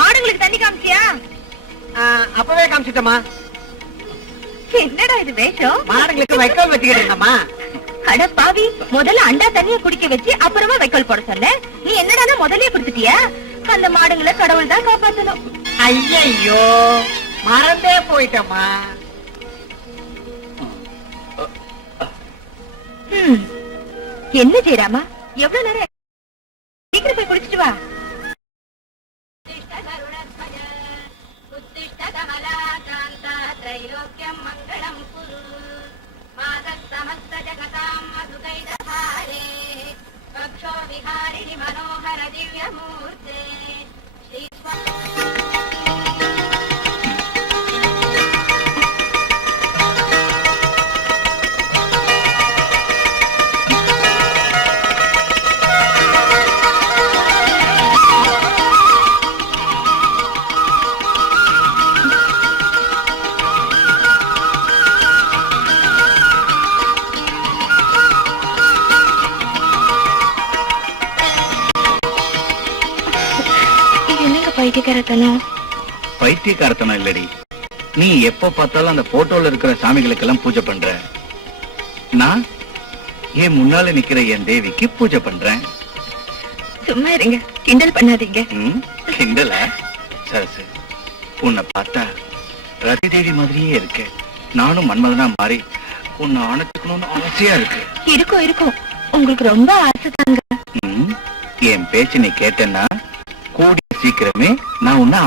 மாடுங்களுக்கு தண்ணி காமிச்சியா? அப்பவே காமிச்சிட்டமா. என்னடா இது வேஷம்? மாடுங்களுக்கு வைக்கோல் வச்சுக்கிட்டு இருந்தம்மா. அட பாவி, முதல்ல அண்டா தண்ணிய குடிக்க வச்சு அப்புறமா வைக்கோல் போட சொன்ன. நீ என்னடா முதல்லயே குடுத்துட்டியா? அந்த மாடுங்களை கடவுள் தான் காப்பாத்தணும். ஐயோ, மறந்தே போயிட்டம்மா. என்ன செய்யறாமா? எவ்வளவு நேரம்? சீக்கிரம் போய் குடிச்சிட்டு வா. मनोहर दिव्य मूर्ते பைத்தியக்காரத்தனம் இல்லடி. நீ எப்ப பார்த்தாலும் அந்த போட்டோல இருக்கிற சாமிகளுக்கெல்லாம் பூஜை பண்ற. நான் என் முன்னால நிக்கிற என் தேவிக்கு பூஜை பண்றேன். சும்மா இருங்க, கிண்டல் பண்ணாதீங்க. கிண்டலா? சரசு, உன்னை பார்த்தா ரதி தேவி மாதிரியே இருக்கு. நானும் மன்மதனா மாறி உன்னை அணைச்சுக்கணும்னு ஆசையா இருக்கு. இருக்கும் இருக்கும், உங்களுக்கு ரொம்ப ஆசை தாங்க. என் பேச்சு நீ கேட்டேன்னா கூடிய சீக்கிரமே நான் உன்னை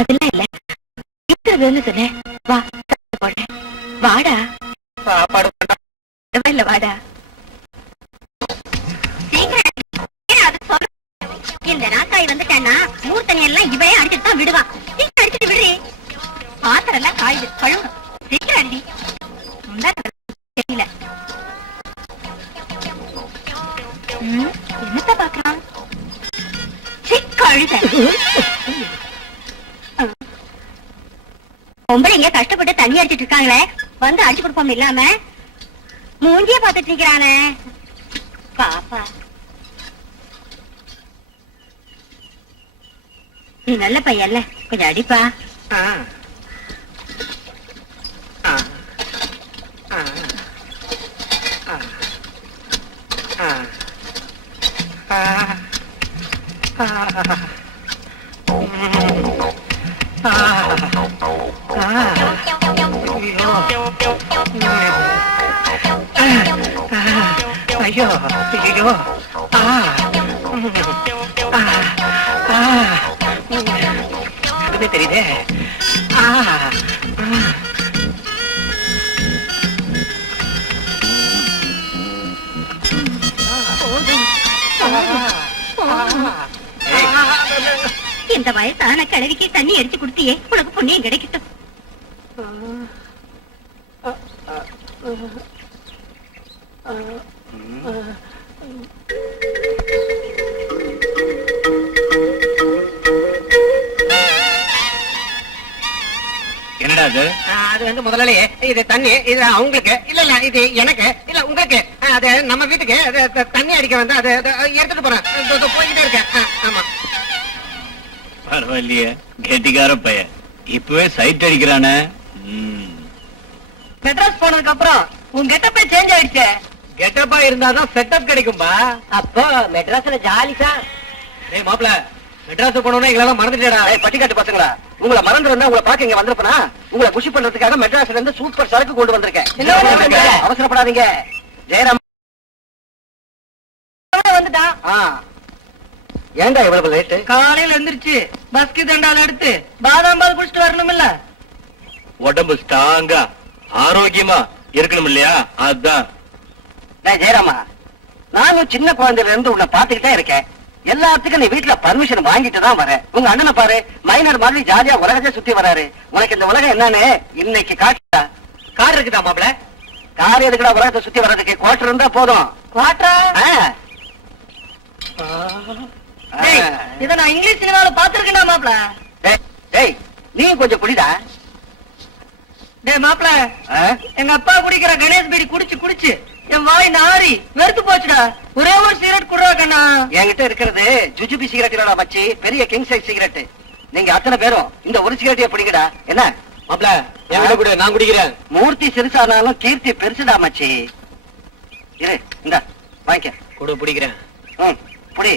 அதெல்லாம் இல்ல. சொன்னேன், வா போடுறேன். வாடா. சாப்பாடு இல்ல, வாடா. இந்த ராக்காய் வந்துட்டான்னா மூர்த்தனி எல்லாம் இவையே அடிச்சுட்டு தான் விடுவான். சீக்கிரம் அடிச்சுட்டு விடுறே. பாத்திரம் எல்லாம் காயுது, கழுவணும். சீக்கிரம் அடி. தெரியல. என்னத்த பாக்குறான்? கழுத பொம்பளைங்க கஷ்டப்பட்டு தண்ணி அடிச்சிட்டு இருக்காங்களே, வந்து அடிச்சு கொடுப்போம் இல்லாம மூஞ்சிய பாத்துட்டு நிக்கிறானே பாப்பா. நீ நல்ல பையன்ல, கொஞ்சம் அடிப்பா. ஐயோ ஐயோ, தெரியுதே. இந்த வயசான கிழவிக்கு தண்ணி அடிச்சு கொடுத்தியே, உனக்கு புண்ணியம் கிடைக்கட்டும். என்னடா அது? அது வந்து முதலாளி, இது தண்ணி, இது அவங்களுக்கு இல்ல இல்ல, இது எனக்கு இல்ல உங்களுக்கு. அது நம்ம வீட்டுக்கு தண்ணி அடிக்க வந்து அதை எடுத்துட்டு போறேன், போய்கிட்டே இருக்கேன். ஆமா, பரவாயில்லையே, கெட்டிக்கார பையன். இப்பவே சைட் அடிக்கிறானே. மெட்ராஸ் போனதுக்கு அப்புறம் உன் கெட்டப்பே சேஞ்ச் ஆயிடுச்சு. கெட்டப்பா இருந்தாதான் செட்டப் கிடைக்கும்பா. அப்போ மெட்ராஸ்ல ஜாலிசா. ஏய் மாப்ள, மெட்ராஸ் போனோம்னா எங்களெல்லாம் மறந்துட்டேடா. பட்டிக்காட்டு பசங்களா, உங்களை மறந்துருந்தா உங்களை பாக்க இங்க வந்திருப்பனா? உங்களை குஷி பண்றதுக்காக மெட்ராஸ்ல இருந்து சூப்பர் சரக்கு கொண்டு வந்திருக்கேன். அவசரப்படாதீங்க. ஜெயராம் வந்துட்டான். ஏண்டா இவ்வளவு லேட்டு? காலையில எந்திரிச்சு பஸ்க்கு தண்டால எடுத்து பாதாம் பால் குடிச்சிட்டு வரணும் இல்ல? உடம்பு ஸ்ட்ராங்கா ஆரோக்கியமா இருக்கணும் இல்லையா? அதுதான். ஜெயராமா, நானும் சின்ன குழந்தையில இருந்து உன்னை பாத்துக்கிட்டே இருக்கேன். எல்லாத்துக்கும் நீ வீட்டுல பர்மிஷன் வாங்கிட்டு தான் வர. உங்க அண்ணனை பாரு, மைனர் மாதிரி ஜாலியா உலகத்தை சுத்தி வராரு. உனக்கு இந்த உலகம் என்னன்னு இன்னைக்கு காட்டுடா. கார் இருக்குதா மாப்பிள? கார் எதுக்குடா உலகத்தை சுத்தி வர்றதுக்கு? குவார்டர் இருந்தா போதும். குவார்டர்? இத நான் இங்கிலீஷ் சினிமாவில பாத்துருக்கேன்டா மாப்பிள. டேய், நீ கொஞ்சம் குடிடா. டேய் மாப்பிள, எங்க அப்பா குடிக்கிற கணேஷ் பீடி குடிச்சு குடிச்சு என் வாய் நாரி வெறுத்து போச்சுடா. ஒரே ஒரு சிகரெட் குடுறா கண்ணா. என்கிட்ட இருக்கிறது ஜுஜுபி சிகரெட் இல்லடா மச்சி, பெரிய கிங் சைஸ் சிகரெட். நீங்க அத்தனை பேரும் இந்த ஒரு சிகரெட்டே பிடிக்கடா. என்ன மாப்ள, என்கிட்ட கூட நான் குடிக்கிறேன். மூர்த்தி சிறுசானாலும் கீர்த்தி பெருசுடா மச்சி. இரு, இந்த வாங்கிக்க. கூட பிடிக்கிறேன். புடி.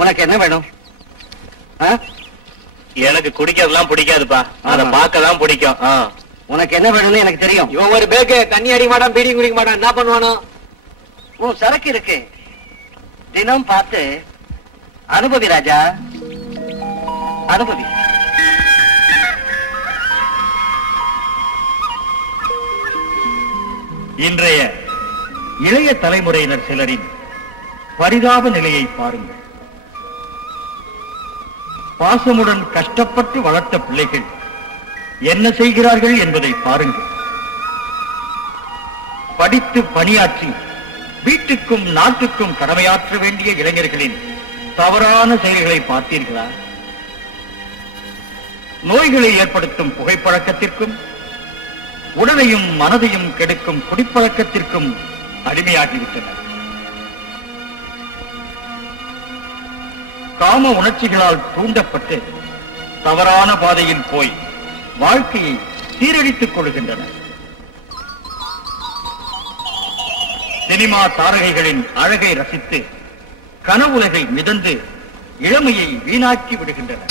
உனக்கு என்ன வேணும்? எனக்கு குடிக்கிறதுலாம் பிடிக்காதுப்பா, அத பார்க்கதான் பிடிக்கும். உனக்கு என்ன வேணும்னு எனக்கு தெரியும். இவன் ஒரு பேக்கு தண்ணி அடிக்க மாட்டான், பீடி குடிக்க மாட்டான், என்ன பண்ணுவானோ? உன் சரக்கு இருக்கு, தினம் பார்த்து அனுபவி ராஜா, அனுபவி. இன்றைய இளைய தலைமுறையினர் சிலரின் பரிதாப நிலையை பாருங்கள். பாசமுடன் கஷ்டப்பட்டு வளர்த்த பிள்ளைகள் என்ன செய்கிறார்கள் என்பதை பாருங்கள். படித்து பணியாற்றி வீட்டுக்கும் நாட்டுக்கும் கடமையாற்ற வேண்டிய இளைஞர்களின் தவறான செயல்களை பார்த்தீர்களா? நோய்களை ஏற்படுத்தும் புகைப்பழக்கத்திற்கும் உடலையும் மனதையும் கெடுக்கும் குடிப்பழக்கத்திற்கும் அடிமையாகிவிட்டனர். காம உணர்ச்சிகளால் தூண்டப்பட்டு தவறான பாதையில் போய் வாழ்க்கையை சீரழித்துக் கொள்கின்றனர். சினிமா தாரகைகளின் அழகை ரசித்து கனவுலகை மிதந்து இளமையை வீணாக்கி விடுகின்றனர்.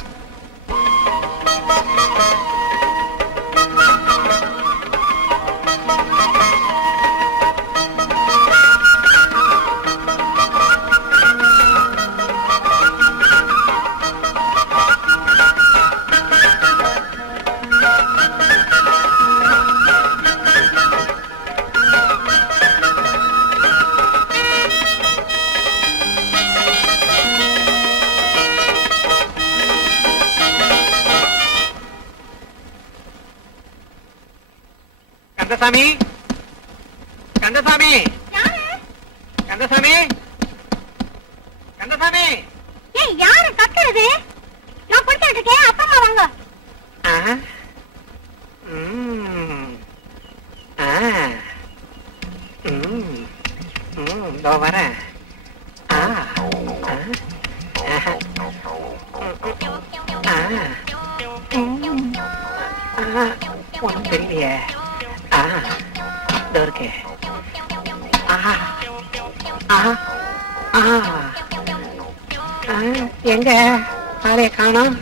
கந்தசாமி, கந்தசாமி, கந்தசாமி, கந்தசாமி. ஏய், யாரு கத்துறது? நான் குடிச்சிட்டு இருக்கேன், அப்பமா வாங்க. வரேன். ஒன்றும் தெரியலையே. இருக்கு. எங்க ஆளைய காணோம்.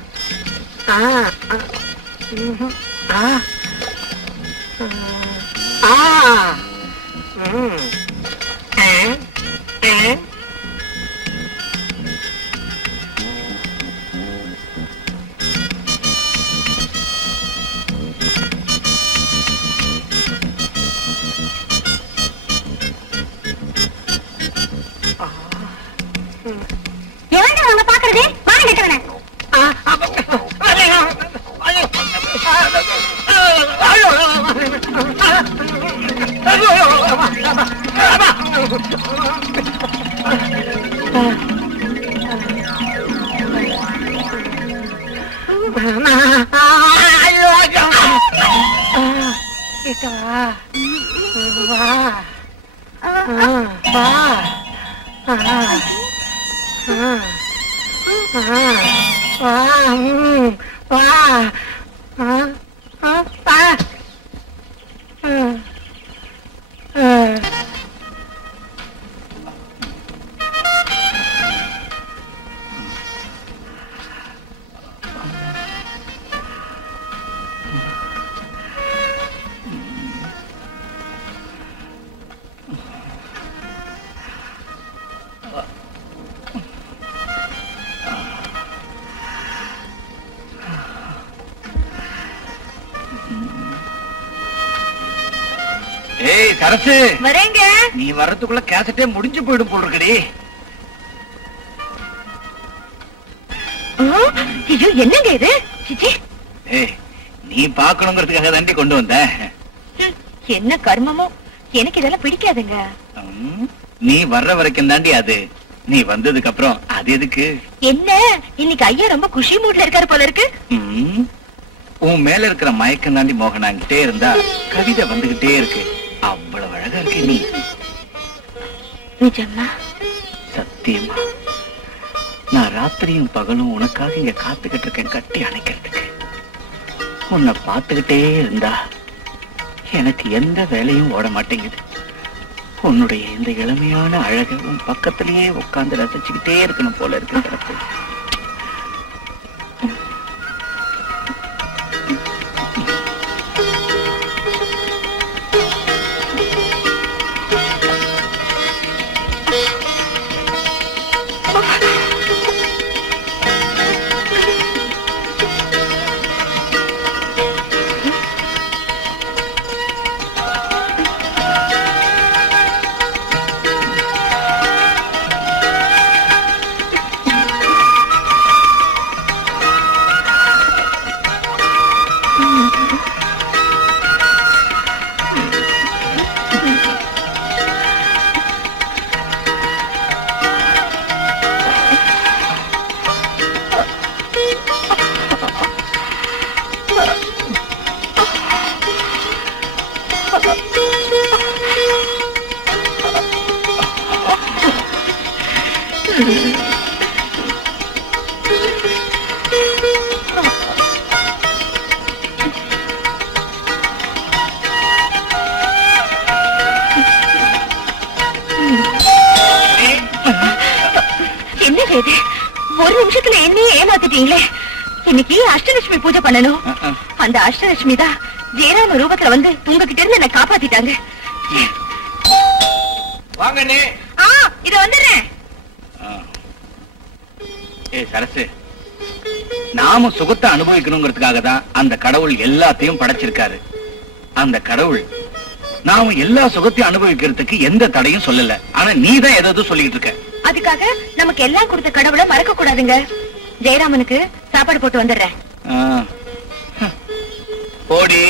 ஏய் சரசு, வரேங்க. நீ வர்றதுக்குள்ள கேசட்டே முடிஞ்சு போயிடும் போல் இருக்கடி. ஐயோ, என்னங்க இது? சிச்சி, ஏய், நீ பாக்கணுங்கிறதுக்காக தாண்டி கொண்டு வந்த. என்ன கர்மமோ, எனக்கு இதெல்லாம் பிடிக்காதுங்க. நீ வர்ற வரைக்கும் தாண்டி அது. நீ வந்ததுக்கு அப்புறம் அது எதுக்கு? என்ன இன்னைக்கு ஐயா ரொம்ப குஷி மூட்ல இருக்காரு போல இருக்கு. உன் மேல இருக்கிற மயக்கம் தாண்டி மோகனாங்கிட்டே இருந்தா கவிதை வந்துகிட்டே இருக்கு. அவ்வளவு அழகா இருக்கு நீ. நிஜமா? சத்தியமா. நான் ராத்திரியும் பகலும் உனக்காக இங்க காத்துக்கிட்டு இருக்கேன், கட்டி அணைக்கிறதுக்கு. உன்னை பார்த்துக்கிட்டே இருந்தா எனக்கு எந்த வேலையும் ஓட மாட்டேங்குது. உன்னுடைய இந்த இளமையான அழக உன் பக்கத்திலேயே உட்கார்ந்து ரசிச்சுக்கிட்டே இருக்கணும் போல இருக்கு சிறப்பு. ஒரு நிமிஷத்துல என்னையே ஏமாத்திட்டீங்களே. இன்னைக்கு அஷ்டலட்சுமி பூஜை பண்ணணும். அந்த அஷ்டலட்சுமி தான் ஜெயராம ரூபத்துல வந்து உங்ககிட்ட இருந்து என்ன காப்பாத்திட்டாங்க. வாங்க. இத வந்துடுறேன். ஏய் சரசு, நாம சுகத்தை அனுபவிக்கணுங்கிறதுக்காக தான் அந்த கடவுள் எல்லாத்தையும் படைச்சிருக்காரு. அந்த கடவுள் நாம எல்லா சுகத்தையும் அனுபவிக்கிறதுக்கு எந்த தடையும் சொல்லல. ஆனா நீதான் எதாவது சொல்லிட்டு இருக்க. அதுக்காக நமக்கு எல்லாம் கொடுத்த கடவுளை மறக்க கூடாதுங்க. ஜெயராமனுக்கு சாப்பாடு போட்டு வந்துடுறேன். போடி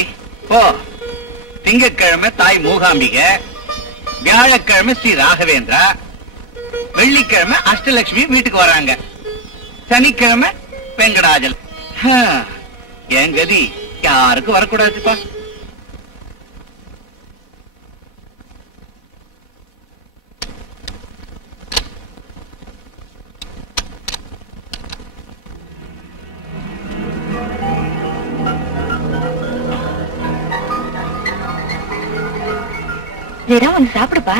போ. திங்கட்கிழமை தாய் மூகாம்பிகை, வியாழக்கிழமை ஸ்ரீ ராகவேந்திரா, வெள்ளிக்கிழமை அஷ்டலட்சுமி வீட்டுக்கு வராங்க, சனிக்கிழமை வெங்கடாஜல். என் கதி யாருக்கும் வரக்கூடாதுப்பா. ஜெயராமன் சாப்பிடுப்பா.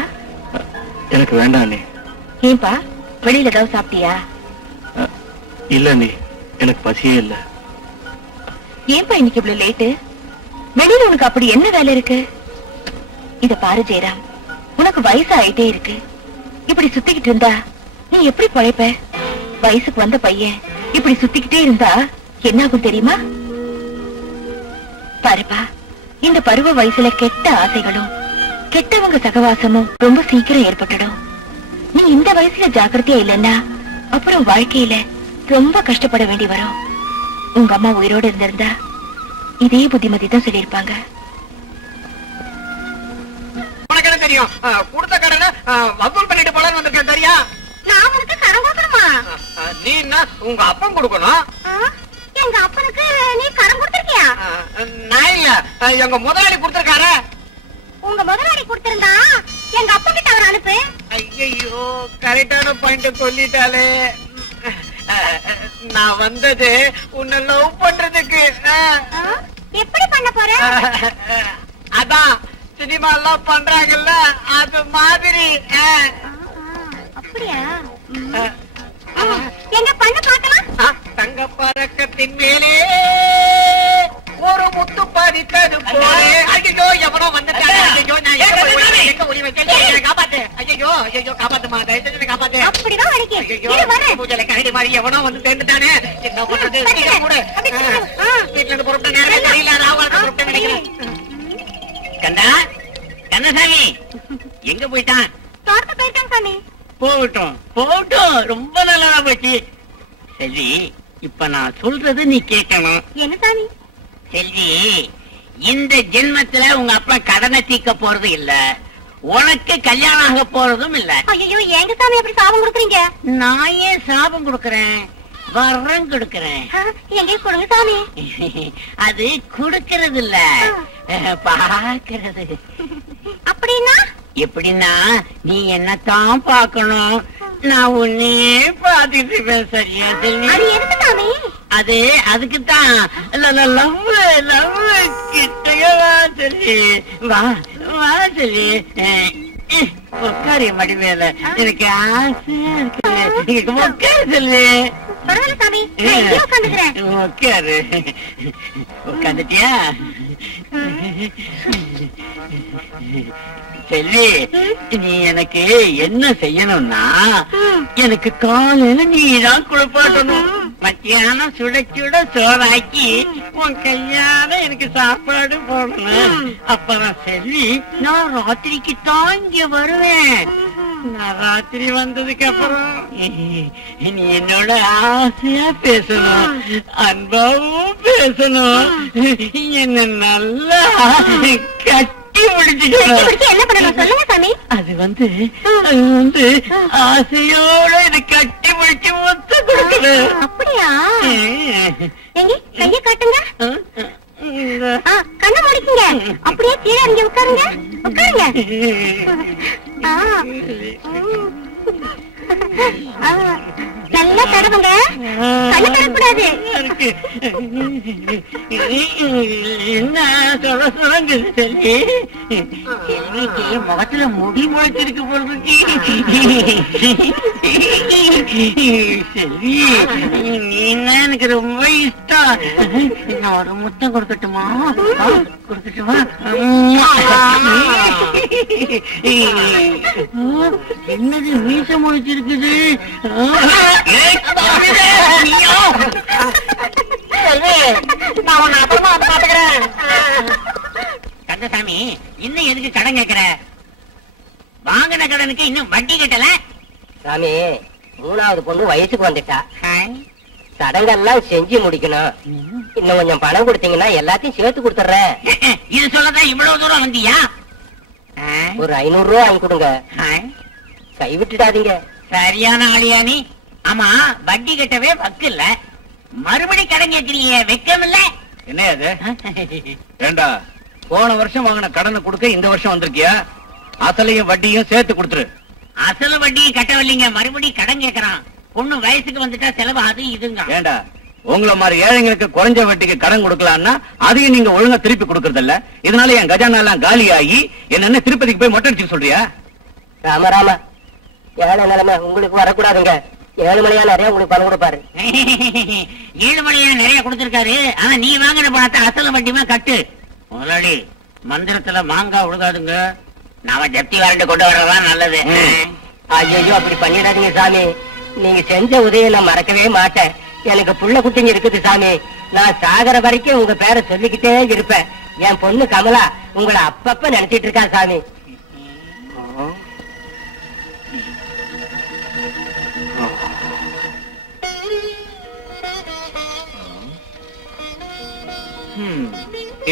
எனக்கு வேண்டாம் நீ. ஏன்பா, வெளியில ஏதாவது சாப்பிட்டியா? இல்ல நீ, எனக்கு பசியே இல்ல. ஏன்பா இன்னைக்கு இவ்வளவு லேட்டு? வெளியில உனக்கு அப்படி என்ன வேலை இருக்கு? இத பாரு ஜெயராம், உனக்கு வயசு ஆயிட்டே இருக்கு. இப்படி சுத்திக்கிட்டு இருந்தா நீ எப்படி பழைப்ப? வயசுக்கு வந்த பையன் இப்படி சுத்திக்கிட்டே இருந்தா என்ன ஆகும் தெரியுமா? பாருப்பா, இந்த பருவ வயசுல கெட்ட ஆசைகளும் கெட்டவங்க சகவாசமும் ரொம்ப சீக்கிரம் ஏற்பட்டுடும். நீ இந்த வயசுல ஜாக்கிரதையா இல்லன்னா அப்புறம் வாழ்க்கையில ரொம்ப கஷ்டப்பட வேண்டி வரும். உங்க அம்மா உயிரோடு இருந்திருந்தா இதே புத்திமதி தான் சொல்லியிருப்பாங்க. உனக்கு என்ன தெரியும்? கொடுத்த கடனை வசூல் பண்ணிட்டு போலான்னு வந்திருக்கேன். தெரியா? நான் அவனுக்கு கடன் கொடுக்கணுமா? நீ என்ன உங்க அப்பன் கொடுக்கணும்? எங்க அப்பனுக்கு நீ கடன் கொடுத்திருக்கியா? நான் இல்ல, எங்க முதலாளி கொடுத்திருக்காரு. உங்க முதலாளி கொடுத்திருந்தா எங்க அப்பா கிட்ட அவர் அனுப்பு. ஐயோ, கரெக்டான பாயிண்ட் சொல்லிட்டாலே. நான் வந்தது உன்னை லவ் பண்றதுக்கு. எப்படி பண்ண போற? அதான் சினிமா எல்லாம் பண்றாங்கல்ல, அது மாதிரி. அப்படியா? எங்க பண்ண பார்க்கலாம். தங்க பறக்கத்தின் மேலே ஒரு முத்து பதித்தது போலே. ஐயோ, எவனோ வந்துட்டாங்க. ஐயோ, நான் எங்க ஒளி வைக்க காப்பாத்து. ஐயோ ஐயோ, காப்பாத்துமா, தயவு காப்பாத்து. அப்படிதான் அடிக்க. ஐயோ, பூஜையில கரடி மாதிரி எவனோ வந்து சேர்ந்துட்டானே. என்ன பண்றது? வீட்டுல இருந்து பொறுப்பு நேரம் தெரியல. ராவணத்தை பொறுப்பு நினைக்கிறேன். கண்டா கண்ணசாமி, போயிட்டான்? தோட்டத்து போயிருக்காங்க சாமி. போகட்டும் போகட்டும், ரொம்ப நல்லா போச்சு. செல்வி, இப்ப நான் சொல்றது நீ கேட்கணும். என்ன சாமி? செல்வி, இந்த ஜென்மத்துல உங்க அப்பா கடனை தீர்க்க போறது இல்ல, உனக்கு கல்யாணம் ஆக போறதும் இல்ல. ஐயோ, எங்க சாமி அப்படி சாபம் கொடுக்குறீங்க? நான் ஏன் சாபம் கொடுக்கறேன், வரம் கொடுக்கறேன். எங்க கொடுங்க சாமி. அது கொடுக்கறது இல்ல, பாக்குறது. அப்படின்னா? எப்படின்னா, நீ என்னத்தான் பாக்கணும், நான் உன்னையே பாத்துட்டு இருப்பேன். சரியா செல்வி? அது எதுக்கு சாமி? அது அதுக்குத்தான். லவ் கிட்டவே வா செல்வி, வா வா செல்வி. உட்காரு மடி மேல, எனக்கு ஆசையா இருக்கு. உட்காரு செல்வி. பரவாயில்ல சாமி, நான் இங்கேயே உட்காந்துக்கிறேன். உட்காரு. உட்காந்துட்டியா செல்வி? நீ எனக்கு என்ன செய்யணும்னா, எனக்கு காலையில நீதான் குளிப்பாட்டணும், மத்தியானம் சுட சுட சோறாக்கி உன் கையால எனக்கு சாப்பாடு போடணும். அப்புறம் செல்வி, நான் ராத்திரிக்கு தான் இங்க வருவேன். நான் ராத்திரி வந்ததுக்கு அப்புறம் நீ என்னோட ஆசையா பேசணும், அன்பாவும் பேசணும், என்ன நல்லா கட்டி பிடிச்சிக்கணும். என்ன பண்ணணும் சொல்லுங்க சாமி. அது வந்து ஆசையோட இது கட்டி பிடிச்சு மொத்த கொடுக்கணும். அப்படியா? எங்க கைய காட்டுங்க. கண்ணை முடிக்குங்க. அப்படியே கீழே இங்க உட்காருங்க, உட்காருங்க. நல்லா தடவுங்க, கண்ணு தரக்கூடாது. என்ன சொல்லுங்க செல்வி? செல்விக்கு முகத்துல முடி முளைச்சிருக்கு போறதுக்கு. செல்வி, நீன்னா எனக்கு ரொம்ப இஷ்டம். நான் ஒரு முத்தம் கொடுக்கட்டுமா? கொடுக்கட்டுமா? என்னது மீச முளைச்சிருக்குது? கந்தசாமி, இன்னும் எதுக்கு கடன் கேக்குற? வாங்கின கடனுக்கு இன்னும் வட்டி கட்டல. சாமி, 3வது பொண்ணு வயசுக்கு வந்துட்டா, சடங்கெல்லாம் செஞ்சு முடிக்கணும். இன்னும் கொஞ்சம் பணம் கொடுத்தீங்கன்னா எல்லாத்தையும் சேர்த்து கொடுத்துறேன். இது சொல்லதான் இவ்வளவு தூரம் வந்தியா? ஒரு 500 ரூபா வாங்கி கொடுங்க, கை விட்டுடாதீங்க. சரியான ஆளியா நீ? ஆமா, வட்டி கட்டவே வக்கு இல்ல, மறுபடி கடன் கேட்கிறீங்க, வெக்கம் இல்ல? என்ன அது? ஏண்டா, போன வருஷம் வாங்கின கடனை கொடுக்க இந்த வருஷம் வந்திருக்கியா? அசலையும் வட்டியும் சேர்த்து கொடுத்துரு. அசல வட்டியும் கட்டவில்லைங்க, மறுபடி கடன் கேட்கறான். பொண்ணு வயசுக்கு வந்துட்டா செலவு அது இதுங்க. ஏண்டா, உங்களை மாதிரி ஏழைங்களுக்கு குறைஞ்ச வட்டிக்கு கடன் கொடுக்கலாம்னா அதையும் நீங்க ஒழுங்கா திருப்பி கொடுக்கறது இல்ல. இதனால என் கஜானா எல்லாம் காலியாகி என்ன திருப்பதிக்கு போய் மொட்டை அடிச்சு சொல்றியா? ராமராம, ஏழை நிலைமை உங்களுக்கு வரக்கூடாதுங்க. 7 மணியா நிறைய உங்களுக்கு பணம் கொடுப்பாரு. 7 மணியா நிறைய கொடுத்திருக்காரு. ஆனா நீ வாங்கின பணத்தை அசல வட்டியுமா கட்டு. முதலாளி, மந்திரத்துல மாங்காய் உழுகாதுங்க. நாம ஜப்தி வாரண்ட் கொண்டு வரதான் நல்லது. ஐயோ, அப்படி பண்ணிடாதீங்க சாமி. நீங்க செஞ்ச உதவியை நான் மறக்கவே மாட்டேன். எனக்கு புள்ள குட்டிங்க இருக்குது சாமி. நான் சாகர வரைக்கும் உங்க பேரை சொல்லிக்கிட்டே இருப்பேன். என் பொண்ணு கமலா உங்களை அப்பப்ப நினைச்சிட்டு இருக்கா சாமி.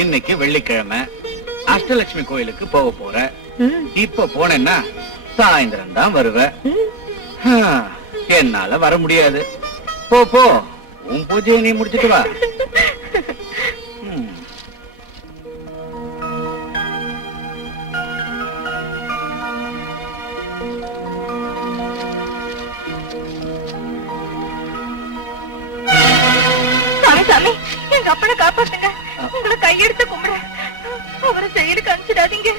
இன்னைக்கு வெள்ளிக்கிழமை, அஷ்டலட்சுமி கோயிலுக்கு போக போற. இப்ப போனேன்னா சாயந்தரம் தான் வருவ. என்னால வர முடியாது. போ போ, உன் பூஜையை நீ முடிச்சிட்டு வா. சாமி சாமி, எங்க அப்பனை காப்பாத்துங்க. உங்களை கையெடுத்து கும்பிடுறேன். அவரை செயலுக்கு அனுப்பிச்சிடாதீங்க.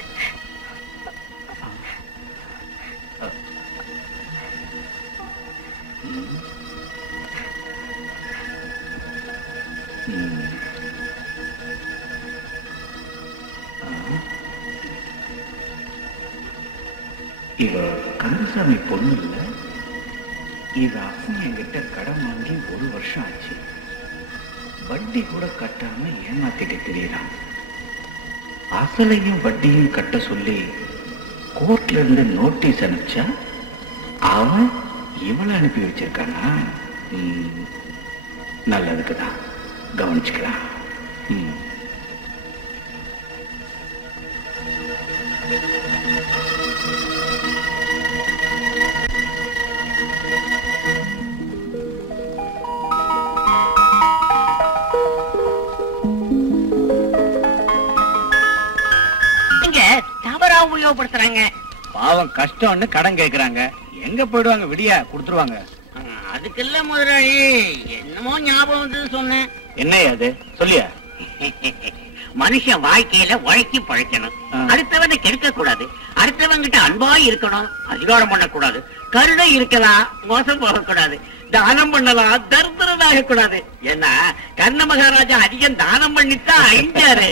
இவ கந்தசாமி பொண்ணு இல்ல. இவ அப்பன் என்கிட்ட கடன் வாங்கி 1 வருஷம் ஆச்சு. வட்டி கூட கட்டாம ஏமாத்திட்டு தெரியறான். அசலையும் வட்டியும் கட்ட சொல்லி கோர்ட்ல இருந்து நோட்டீஸ் அனுப்பிச்சா அவன் இவளை அனுப்பி வச்சிருக்கானா? நல்லதுக்குதான், கவனிச்சுக்கலாம். இங்க தவறா உபயோகப்படுத்துறாங்க. பாவம் கஷ்டம்னு கடன் கேக்குறாங்க. எங்க போயிடுவாங்க? விடியா கொடுத்துருவாங்க. அதுக்குல்ல முதலாளி, என்னமோ ஞாபகம் வந்து சொன்னேன். என்ன அது சொல்லியா? மனுஷன் வாழ்க்கையில உழைக்கி பழைக்கணும், அடுத்தவனை கெடுக்க கூடாது, அடுத்தவங்கிட்ட அன்பா இருக்கணும், அதிகாரம் பண்ணக்கூடாது, கருணை இருக்கலாம், மோசம் போகக்கூடாது, தானம் பண்ணலாம், தரித்திரனாக கூடாது. ஏன்னா கர்ண மகாராஜா அதிகம் தானம் பண்ணித்தான் அழிஞ்சாரு.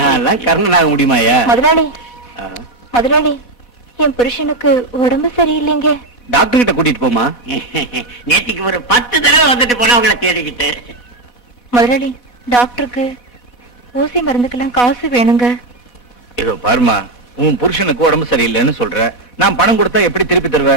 நான் கர்ணனாக முடியுமாயா? முதலாளி, முதலாளி, என் புருஷனுக்கு உடம்பு சரியில்லைங்க. டாக்டர் கிட்ட கூட்டிட்டு போமா. நேற்றுக்கு ஒரு 10 தடவை வந்துட்டு போனா அவங்கள தேடிக்கிட்டு. முதலாளி, டாக்டருக்கு ஊசி மருந்துக்கெல்லாம் காசு வேணுங்க. இதோ பாருமா, உன் புருஷனுக்கு உடம்பு சரியில்லைன்னு சொல்ற, நான் பணம் கொடுத்தா எப்படி திருப்பி தருவ?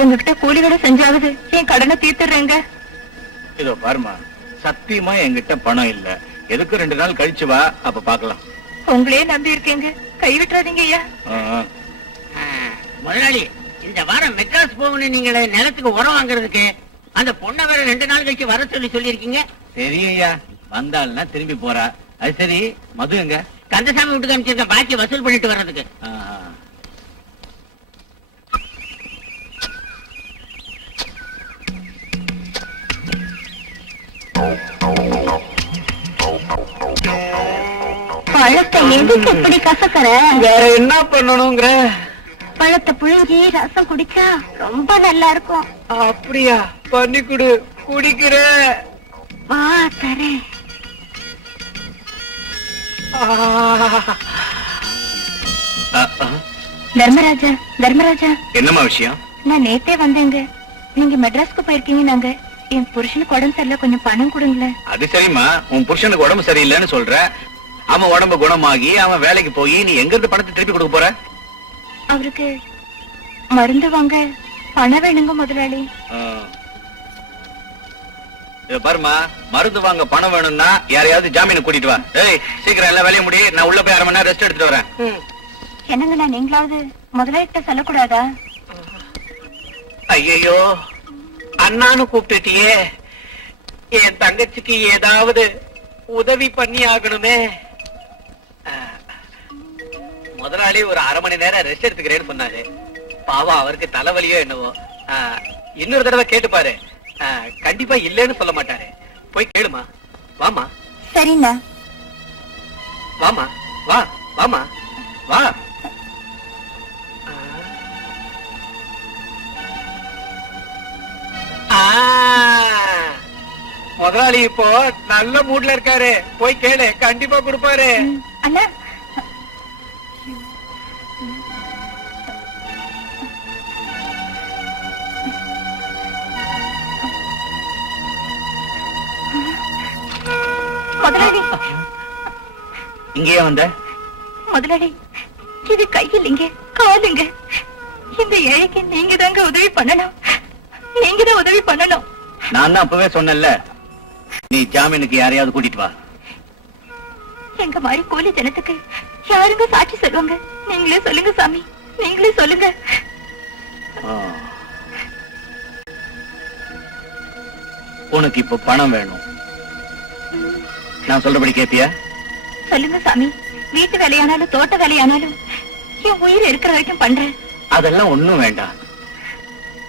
உங்ககிட்ட கூலி வேலை செஞ்சாவது என் கடனை தீர்த்துறேங்க. இதோ பாருமா, சத்தியமா என்கிட்ட பணம் இல்ல. எதுக்கு 2 நாள் கழிச்சு வா, அப்ப பாக்கலாம். உங்களே நம்பி இருக்கீங்க, கைவிட்டுறாதீங்க ஐயா. முதலாளி, இந்த வாரம் மெட்ராஸ் போகணும். நீங்களே நிலத்துக்கு உரம் வாங்குறதுக்கு அந்த பொண்ணை வேற 2 நாள் கழிச்சு வர சொல்லியிருக்கீங்க. சரி ஐயா, வந்தாள்னா திரும்பி போறா. அது சரி, மது எங்க? கந்தசாமி வீட்டுக்கு அனுப்பிச்சிருக்கேன், பாக்கி வசூல் பண்ணிட்டு வர்றதுக்கு. பழத்தை எதுக்கு இப்படி கசக்கற? வேற என்ன பண்ணணுங்கிற? பழத்தை புழிஞ்சி ரசம் குடிச்சா ரொம்ப நல்லா இருக்கும். அப்படியா? பண்ணி குடு, குடிக்கிற. வா தரேன். தர்மராஜா, தர்மராஜா, என்னமா விஷயம்? நான் நேத்தே வந்தேங்க. நீங்க மெட்ராஸ்க்கு போயிருக்கீங்க. நாங்க என் புருஷனுக்கு உடம்பு சரியில்லை, கொஞ்சம் பணம் கொடுங்களேன். அது சரிம்மா, உன் புருஷனுக்கு உடம்பு சரியில்லைன்னு சொல்ற. அவன் உடம்பு குணமாகி அவன் வேலைக்கு போய் நீ எங்க இருந்து பணத்தை திருப்பி கொடுக்க போற? அவருக்கு மருந்து வாங்க பணம் வேணுங்க முதலாளி. இத பாருமா, மருந்து வாங்க பணம் வேணும்னா யாரையாவது ஜாமீன் கூட்டிட்டு வா. ஏய், சீக்கிரம் எல்லா வேலையும் முடி, நான் உள்ள போய் 1/2 மணி நேரம் ரெஸ்ட் எடுத்துட்டு வரேன். என்னங்க, நான் நீங்களாவது முதலாளிட்ட சொல்லக்கூடாதா? ஐயோ, அண்ணான்னு கூப்பிட்டுட்டியே. என் தங்கச்சிக்கு ஏதாவது உதவி பண்ணி ஆகணுமே. முதலாளி ஒரு 1/2 மணி நேரம் ரெஸ்ட் எடுத்துக்கிறேன்னு சொன்னாரு. பாவம், அவருக்கு தலைவலியோ என்னவோ. இன்னொரு தடவை கேட்டு பாரு, கண்டிப்பா இல்லைன்னு சொல்ல மாட்டாரு. போய் கேளுமா. வாமா. சரிண்ணா. வாமா, வா, வாமா, வா. முதலாளி இப்போ நல்ல மூட்ல இருக்காரு. போய் கேளு, கண்டிப்பா கொடுப்பாரு. அண்ணா, முதலாளி, இங்கேயே வந்த? முதலாளி, இது கையில்லைங்க, காலுங்க. இந்த ஏழைக்கு நீங்க தாங்க உதவி பண்ணணும். நீங்க தான் உதவி பண்ணணும். நான் தான் அப்பவே சொன்னேன்ல, நீ ஜாமீனுக்கு யாரையாவது கூட்டிட்டு வா. எங்க மாதிரி கூலி ஜனத்துக்கு யாருங்க சாட்சி சொல்லுவாங்க? நீங்களே சொல்லுங்க சாமி, நீங்களே சொல்லுங்க. உனக்கு இப்ப பணம் வேணும், நான் சொல்றபடி கேப்பியா? சொல்லுங்க சாமி. வீட்டு வேலையானாலும் தோட்ட வேலையானாலும் என் உயிர் இருக்கிற வரைக்கும் பண்றேன். அதெல்லாம் ஒண்ணும் வேண்டாம்.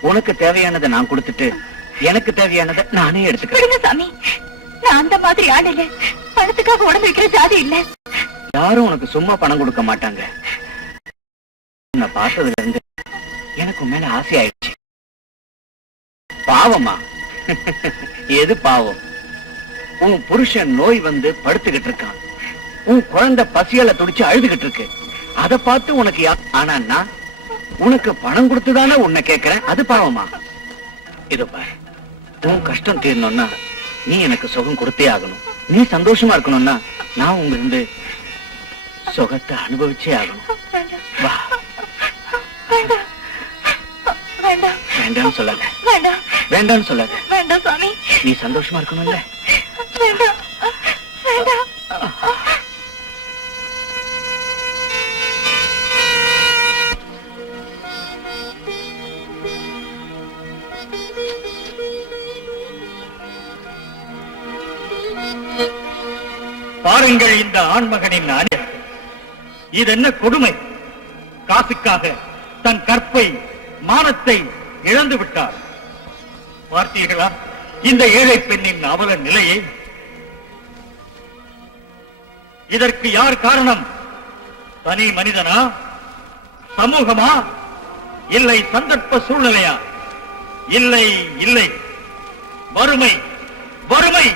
உனக்கு தேவையானதை நான் கொடுத்துட்டு எனக்கு தேவையானதை நானே எடுத்துக்கிறேன். விடுங்க சாமி, நான் அந்த மாதிரி ஆள் இல்ல. பணத்துக்காக உடம்பு வைக்கிற ஜாதி இல்ல. யாரும் உனக்கு சும்மா பணம் கொடுக்க மாட்டாங்க. நான் பார்த்ததுல இருந்து எனக்கு மேல ஆசை ஆயிடுச்சு. பாவமா? எது பாவம்? உன் புருஷன் நோய் வந்து படுத்துக்கிட்டு இருக்கான். உன் குழந்தை பசியால துடிச்சு அழுதுகிட்டு இருக்கு. அதை பார்த்து உனக்கு ஆனா நான் உனக்கு பணம் கொடுத்துதானே உன்னை கேட்கிறேன். அது பாவமா? இது பாரு, உன் கஷ்டம் தீரணும்னா நீ எனக்கு சுகம் கொடுத்தே ஆகணும். நீ சந்தோஷமா இருக்கணும்னா நான் உங்க இருந்து சுகத்தை அனுபவிச்சே ஆகணும். வா. வேண்டாம் சொல்லாத. வேண்டாம் சொல்லாத. வேண்டாம் சாமி. நீ சந்தோஷமா இருக்கணும்ல. வேண்டாம். வேண்டாம். பாருங்கள் இந்த ஆண்மகனின் அநியாயம். இது என்ன கொடுமை! காசுக்காக தன் கற்பை மானத்தை இழந்து விட்டார். பார்த்தீர்களா இந்த ஏழை பெண்ணின் அவல நிலையை? இதற்கு யார் காரணம்? தனி மனிதனா, சமூகமா, இல்லை சந்தர்ப்ப சூழ்நிலையா? இல்லை இல்லை, வறுமை வறுமை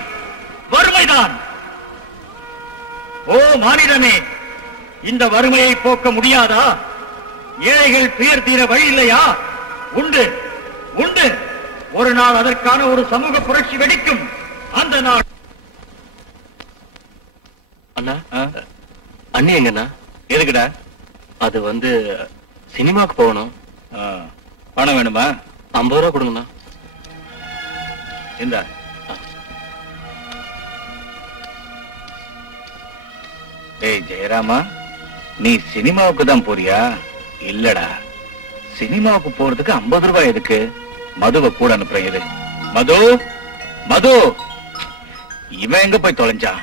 வறுமைதான். ஓ மானிடமே, இந்த வறுமையை போக்க முடியாதா? ஏழைகள் துயர் தீர வழி இல்லையா? உண்டு உண்டு, ஒரு நாள் அதற்கான ஒரு சமூக புரட்சி வெடிக்கும். அந்த நாள். அண்ணா, அண்ணி எங்கண்ணா? எதுக்குடா? அது சினிமாவுக்கு போகணும். பணம் வேணுமா? 50 ரூபா கொடுங்கண்ணா. இந்த ஏய் ஜெயராமா, நீ சினிமாவுக்கு தான் போறியா? இல்லடா, சினிமாவுக்கு போறதுக்கு 50 ரூபாய் எதுக்கு? மதுவை கூட அனுப்புறது. மது மது, இவன் எங்க போய் தொலைஞ்சா?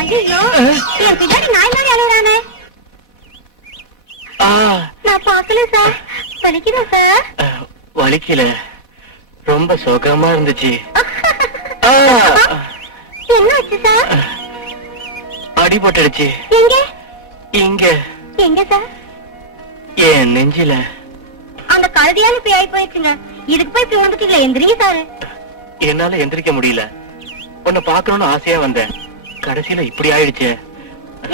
ஐயோ, என் பின்னாடி நாய் மாதிரி அழுகுறானே. நான் பார்க்கல சார். வலிக்குதா சார்? வலிக்கல, ரொம்ப சுகமா இருந்துச்சு. என்ன ஆச்சு சார்? அடிபட்டுடுச்சு. எங்க இங்க. எங்க சார்? என் நெஞ்சில. அந்த கழுதியால இப்படி ஆகி போயிடுச்சுங்க. இதுக்கு போய் இப்படி வந்துட்டீங்களா? எந்திரிங்க சார். என்னால எந்திரிக்க முடியல. உன்னை பாக்கணும்னு ஆசையா வந்தேன். கடைசியில இப்படி ஆயிடுச்சு.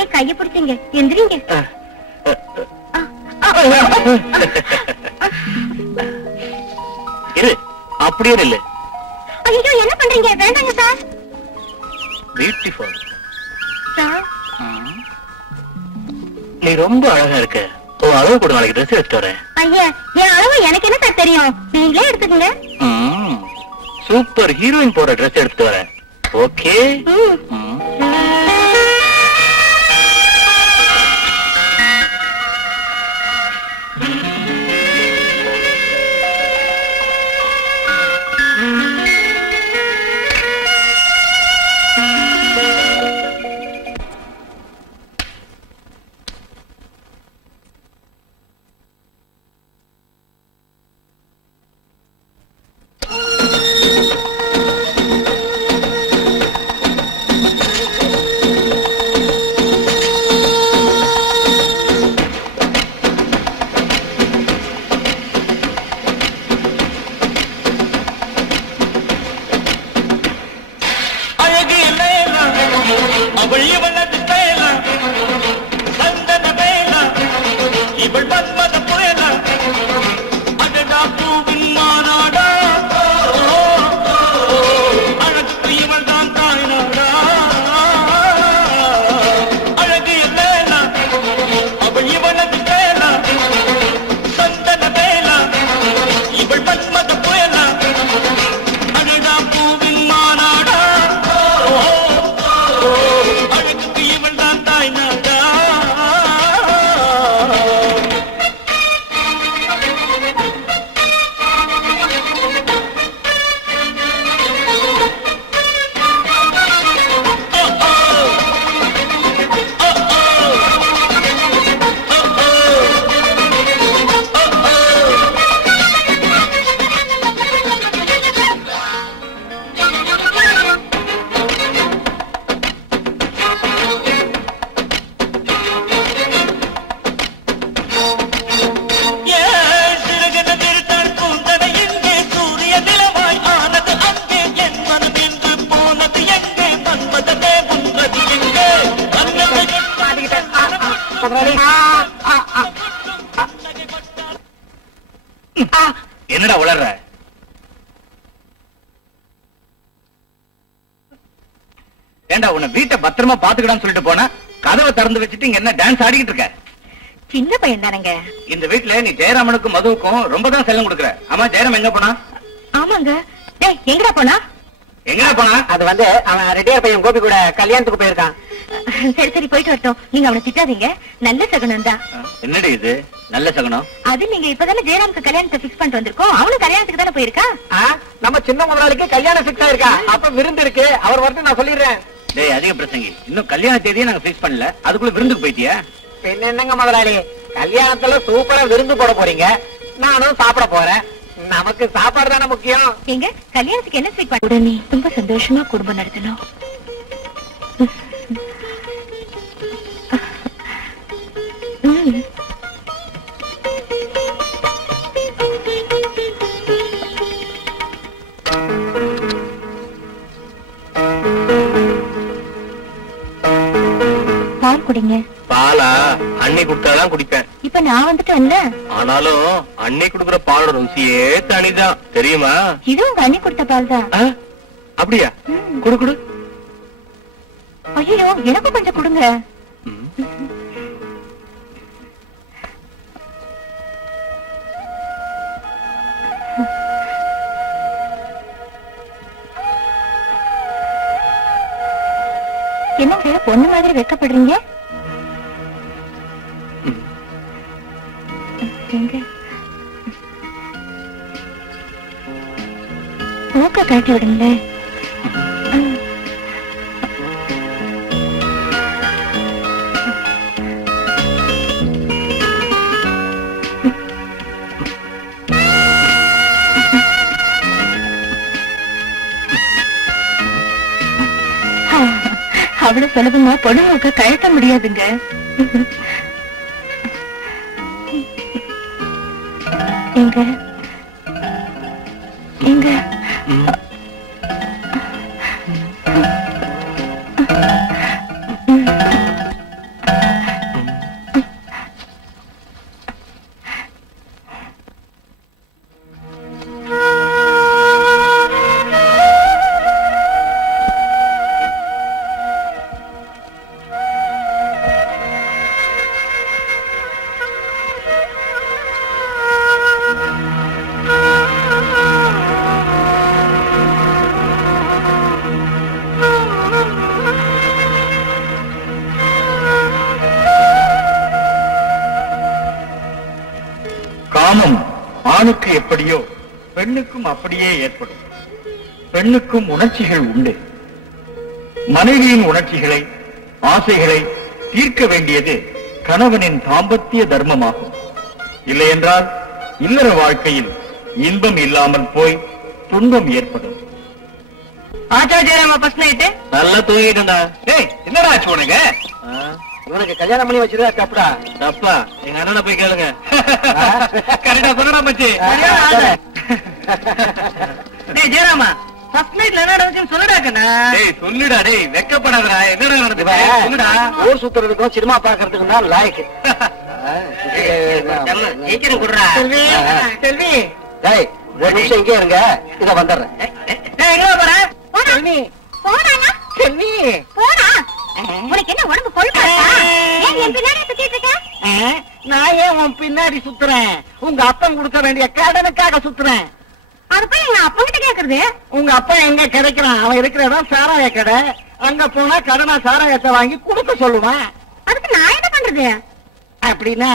என் கைய பிடிச்சிங்க. எந்திரிங்க. இரு, அப்படியே இல்ல. ஐயோ, என்ன பண்றீங்க? வேண்டாங்க சார். பியூட்டிஃபுல் சார், நீ ரொம்ப அழகா இருக்க. உன் அளவு கூட நாளைக்கு ட்ரெஸ் எடுத்துட்டு வரேன். ஐயா, என் அளவு எனக்கு என்ன சார் தெரியும்? நீங்களே எடுத்துக்கங்க. சூப்பர் ஹீரோயின் போற ட்ரெஸ் எடுத்துட்டு வரேன். ஓகே. ஏண்டா உன்னை வீட்டை பத்திரமா பாத்துக்கிடான்னு சொல்லிட்டு போனா கதவை திறந்து வச்சுட்டு இங்க என்ன டான்ஸ் ஆடிக்கிட்டு இருக்க? சின்ன பையன் தானங்க. இந்த வீட்டுல நீ ஜெயராமனுக்கும் மதுவுக்கும் ரொம்ப தான் செல்லம் கொடுக்குற. ஆமா, ஜெயராம் எங்க போனா? ஆமாங்க. டேய், எங்கடா போனா? எங்கடா போனா? அது வந்து அவன் ரெட்டியார் பையன் கோபி கூட கல்யாணத்துக்கு போயிருக்கான். சரி சரி, போயிட்டு வரட்டும். நீங்க அவனை திட்டாதீங்க, நல்ல சகுனம் தான். என்னடி இது நல்ல சகுனம்? அது நீங்க இப்பதானே ஜெயராமுக்கு கல்யாணத்தை பிக்ஸ் பண்ணிட்டு வந்திருக்கோம். அவனும் கல்யாணத்துக்கு தானே போயிருக்கா. நம்ம சின்ன முதலாளிக்கு கல்யாணம் ஃபிக்ஸ் ஆயிருக்கா. அப்ப விருந்து இருக்கு, அவர் வரட்டு நான் சொல்லிடுறேன். டேய் அதிக பிரசங்கி, இன்னும் கல்யாண தேதியை நாங்க பிக்ஸ் பண்ணல, அதுக்குள்ள விருந்துக்கு போயிட்டியா? பின்ன என்னங்க முதலாளி, கல்யாணத்துல சூப்பரா விருந்து போட போறீங்க, நானும் சாப்பிட போறேன். நமக்கு சாப்பாடு தானே முக்கியம். எங்க கல்யாணத்துக்கு என்ன ஸ்வீட் பண்ண? உடனே ரொம்ப சந்தோஷமா குடும்பம் நடத்தணும். பால் குடிங்க. பாலா அன்னை குடுத்தாதான் குடிப்பேன். இப்ப நான் வந்துட்டேன்ல. ஆனாலும் அன்னை குடுக்குற பாலோட ருசியே தனிதான், தெரியுமா? இது உங்க அண்ணி கொடுத்த பால் தான். அப்படியா? குடு குடு. ஐயோ, எனக்கும் கொஞ்சம் கொடுங்க. என்னங்க பொண்ணு மாதிரி வெக்கப்படுறீங்க? எங்க மூக்க காட்டி விடுங்களேன். அவ்வளவு சுலபமா பொண்ணு மூக்க கழட்ட முடியாதுங்க. எங்க எங்க காமம் ஆணுக்கு எப்படியோ பெண்ணுக்கும் அப்படியே ஏற்படும். பெண்ணுக்கும் உணர்ச்சிகள் உண்டு. மனைவியின் உணர்ச்சிகளை, ஆசைகளை தீர்க்க வேண்டியது கணவனின் தாம்பத்திய தர்மமாகும். இல்லையென்றால் இல்லற வாழ்க்கையில் இன்பம் இல்லாமல் போய் துன்பம் ஏற்படும். ஆச்சா ஜெயராமா ஃபர்ஸ்ட் நைட் நல்லா தூங்கிட்டா. டேய், என்னடா ஆச்சு உனக்கு? இவனுக்கு கல்யாணம் பண்ணி வச்சிருக்கா தப்புடா. தப்பா? எங்க அண்ணனை போய் கேளுங்க. கரெக்டா சொன்னடா மச்சி. டேய் ஜெயராமா, ஃபர்ஸ்ட் நைட்ல என்ன நடந்துச்சுன்னு சொல்லுடா கண்ணா. டேய் சொல்லுடா, டேய் வெக்கப்படாதடா. என்னடா நடந்துச்சு? சொல்லுடா. ஊர் சுத்துறதுக்கும் சினிமா பாக்குறதுக்கும் தான் லாய்க்கு. சீக்கிரம் குடுறா. செல்வி, டேய் ஒரு நிமிஷம் இங்கே இருங்க, இத வந்துடுறேன். டேய் எங்க போற? செல்வி, போறானா? செல்வி, போடா. உனக்கு என்ன உடம்பு கொழுப்பா? ஏன் என் பின்னாடி சுத்திட்டு இருக்க? நான் ஏன் உன் பின்னாடி சுத்துறேன்? உங்க அப்பன் கொடுக்க வேண்டிய கடனுக்காக சுத்துறேன். அது போய் எங்க அப்பா கிட்ட கேக்குறது. உங்க அப்பா எங்க கிடைக்கிறான்? அவன் இருக்கிறதா சாராய கடை. அங்க போனா கடனா சாராயத்தை வாங்கி கொடுக்க சொல்லுவான். அதுக்கு நான் என்ன பண்றது? அப்படின்னா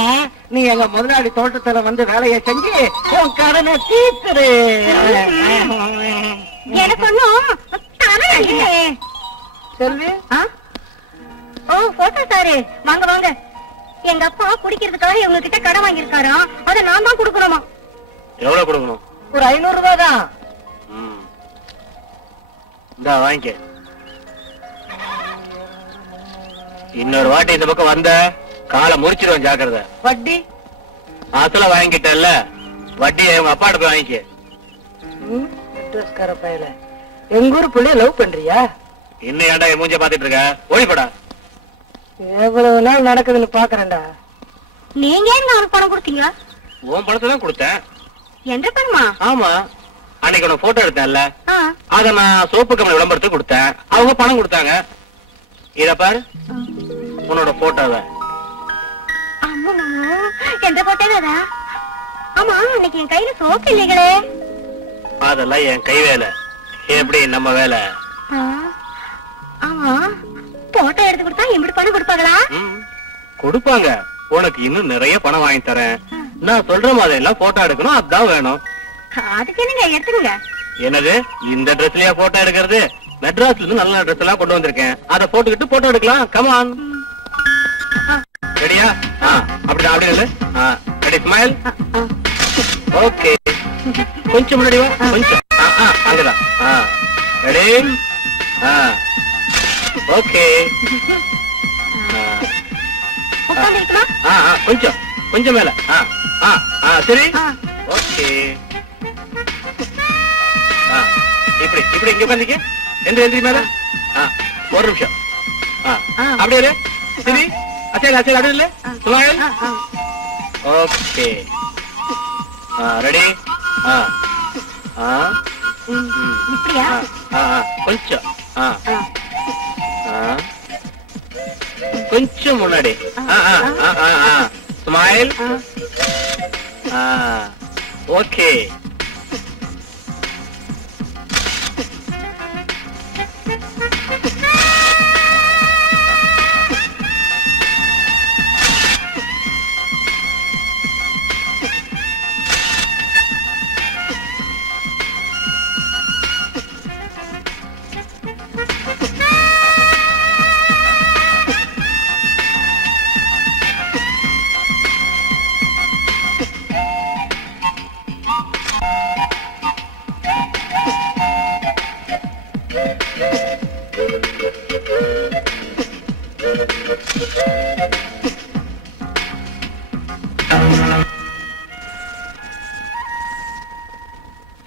நீ எங்க முதலாளி தோட்டத்துல வந்து வேலையை செஞ்சு உன் கடனை தீர்த்துரு. எனக்கு ஒண்ணும் தலை இல்லையே. செல்வி, ஓ போட்டோ சாரு, வாங்க வாங்க. எங்க அப்பா குடிக்கிறதுக்காக இவங்க கிட்ட கடன் வாங்கியிருக்காராம், அதை நான் தான் கொடுக்கணுமா. எவ்வளவு கொடுக்கணும்? ஒரு 500 ரூபாய் தான். இந்தா வாங்கிக்க. இன்னொரு வாட்டி இந்த பக்கம் வந்த காலை முறிச்சிருவேன், ஜாக்கிரதை. வட்டி அசல வாங்கிட்டல்ல, வட்டியை உங்க அப்பாட்ட போய் வாங்கிக்க. பையல எங்க ஊர் பிள்ளைய லவ் பண்றியா? இன்னும் ஏன்டா என் மூஞ்ச பாத்துட்டு இருக்க? ஓடிப்படா. எவ்வளவு நாள் நடக்குதுன்னு பாக்குறேன்டா. நீங்க ஏன் அவனுக்கு பணம் கொடுத்தீங்க? உன் பணத்தை தான் கொடுத்தேன். எந்த பணமா? ஆமா, அன்னைக்கு உனக்கு போட்டோ எடுத்தேன்ல, ஆ, அத நான் சோப்பு கம்பெனி விளம்பரத்துக்கு கொடுத்தேன். அவங்க பணம் கொடுத்தாங்க. இத பாரு உன்னோட போட்டோவை. அம்மா எந்த போட்டேதா? ஆமா இன்னைக்கு என் கையில சோப்பு இல்லைங்களே. அதெல்லாம் என் கை வேலை, எப்படி நம்ம வேலை. ஆமா போட்டோ எடுத்து கொடுத்தா எப்படி பணம் கொடுப்பாங்களா? கொடுப்பாங்க. உனக்கு இன்னும் நிறைய பணம் வாங்கி தரேன். நான் சொல்ற மாதிரி எல்லாம் போட்டோ எடுக்கணும், அதான் வேணும். அதுக்கு என்னங்க எடுத்துக்கங்க. என்னது இந்த ட்ரெஸ்லயா போட்டோ எடுக்கிறது? மெட்ராஸ்ல இருந்து நல்ல ட்ரெஸ் எல்லாம் கொண்டு வந்திருக்கேன், அதை போட்டுக்கிட்டு போட்டோ எடுக்கலாம். கமான். ரெடியா? அப்படிதான் அப்படி இல்லை. Ready smile. ஓகே கொஞ்சம் முன்னாடி வா, கொஞ்சம் அங்கதான். ரெடி? ஓகே. கொஞ்சம் கொஞ்சம் மேல. சரி ஓகே. இப்படி இப்படி இங்க உட்காந்துக்க. எந்திரி மேல. ஒரு நிமிஷம். அப்படியே இரு. சரி அச்சல் அச்சல் அப்படி இல்ல. ஸ்மைல். Okay ready? கொஞ்சம் கொஞ்சம் முன்னாடி. ஸ்மைல். ஓகே.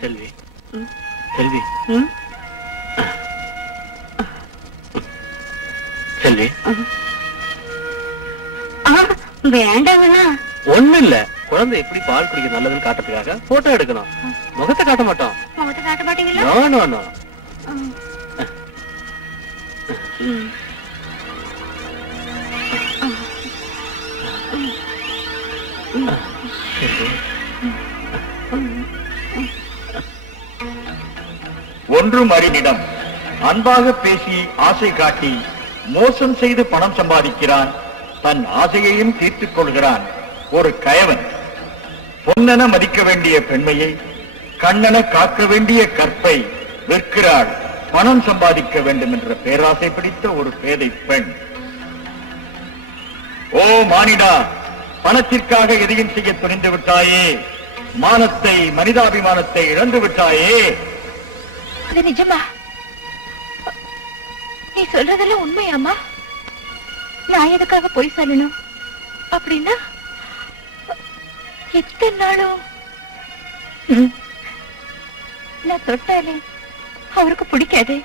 செல்வி செல்வி செல்வி வேண்டாங்கண்ணா. ஒண்ணு இல்ல, குழந்தை எப்படி பால் குடிக்க நல்லதுன்னு காட்டுறதுக்காக போட்டோ எடுக்கணும். முகத்தை காட்ட மாட்டோம். முகத்தை காட்ட மாட்டீங்களா? No no no. ஒன்றும் அறிவிடம் அன்பாக பேசி ஆசை காட்டி மோசம் செய்து பணம் சம்பாதிக்கிறான், தன் ஆசையையும் தீர்த்துக் கொள்கிறான் ஒரு கயவன். பொன்னென மதிக்க வேண்டிய பெண்மையை, கண்ணென காக்க வேண்டிய கற்பை விற்கிறாள் பணம் சம்பாதிக்க வேண்டும் என்ற பேராசை பிடித்த ஒரு பேதை பெண். ஓ மானிடா, பணத்திற்காக எதையும் செய்ய துணிந்து விட்டாயே, மானத்தை மனிதாபிமானத்தை இழந்து விட்டாயே. அது நிஜமா? நீ சொல்றதெல்லாம் உண்மையாமா? நான் எதுக்காக போய் சொல்லணும்? அப்படின்னா எத்தனை நாளும் நான் தொட்டாலே அவருக்கு பிடிக்காது.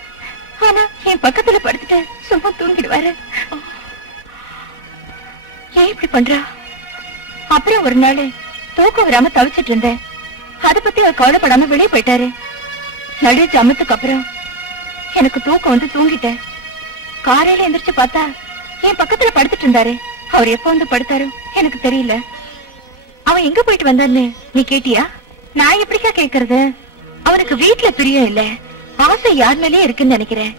ஆனா என் பக்கத்துல படுத்துட்டு சும்மா தூங்கிடுவாரு. ஏன் இப்படி பண்றா? அப்புறம் ஒரு நாள் தூக்கம் வராம தவிச்சிட்டு இருந்தேன். அதை பத்தி அவர் கவலைப்படாம வெளியே போயிட்டாரு. நடு ஜாமத்துக்கு அப்புறம் எனக்கு தூக்கம் வந்து தூங்கிட்டேன். காலையில எந்திரிச்சு பார்த்தா என் பக்கத்துல படுத்துட்டு இருந்தாரு. அவர் எப்ப வந்து படுத்தாரோ எனக்கு தெரியல. அவன் எங்க போயிட்டு வந்தான்னு நீ கேட்டியா? நான் எப்படிக்கா கேக்குறது? அவனுக்கு வீட்டுல பிரியம் இல்ல, ஆசை யார் மேலேயே இருக்குன்னு நினைக்கிறேன்.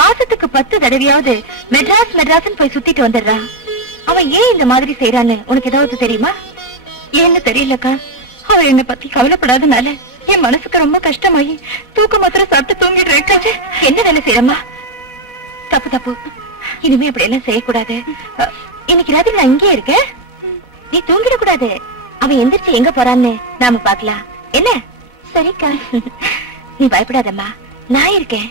மாசத்துக்கு 10 தடவையாவது மெட்ராஸ் மெட்ராஸ்ன்னு போய் சுத்திட்டு வந்துடுறான். அவன் ஏன் இந்த மாதிரி செய்யறான்னு உனக்கு ஏதாவது தெரியுமா? ஏன்னு தெரியலக்கா. அவன் என்னை பத்தி கவலைப்படாதனால என் மனசுக்கு ரொம்ப கஷ்டமாயி தூக்க மாத்திரம் சாப்பிட்டு தூங்கிட்டு. என்ன வேலை செய்யறமா? தப்பு தப்பு. இனிமே அப்படி எல்லாம் செய்யக்கூடாது. இன்னைக்கு ராத்திரி நான் இங்கே இருக்கேன், நீ தூங்கிடக்கூடாது. அவன் எந்திரிச்சு எங்க போறான்னு நாம பாக்கலாம். என்ன? சரிக்கா. நீ பயப்படாதம்மா, நான் இருக்கேன்.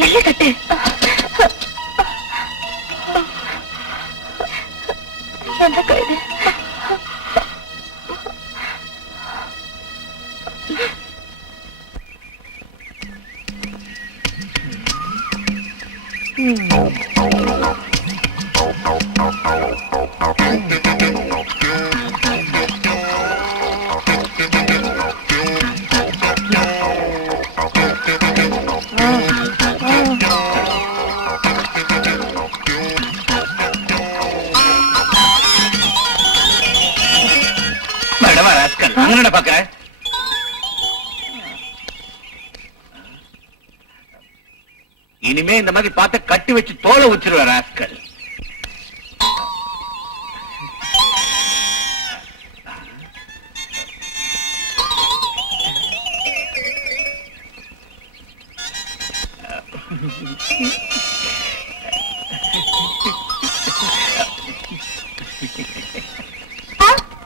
நல்ல கட்டு. என்ன கழுது? அங்க பாக்குற இனிமே இந்த மாதிரி பார்த்த கட்டி வச்சு தோலை உச்சிருவ ராஸ்கல்.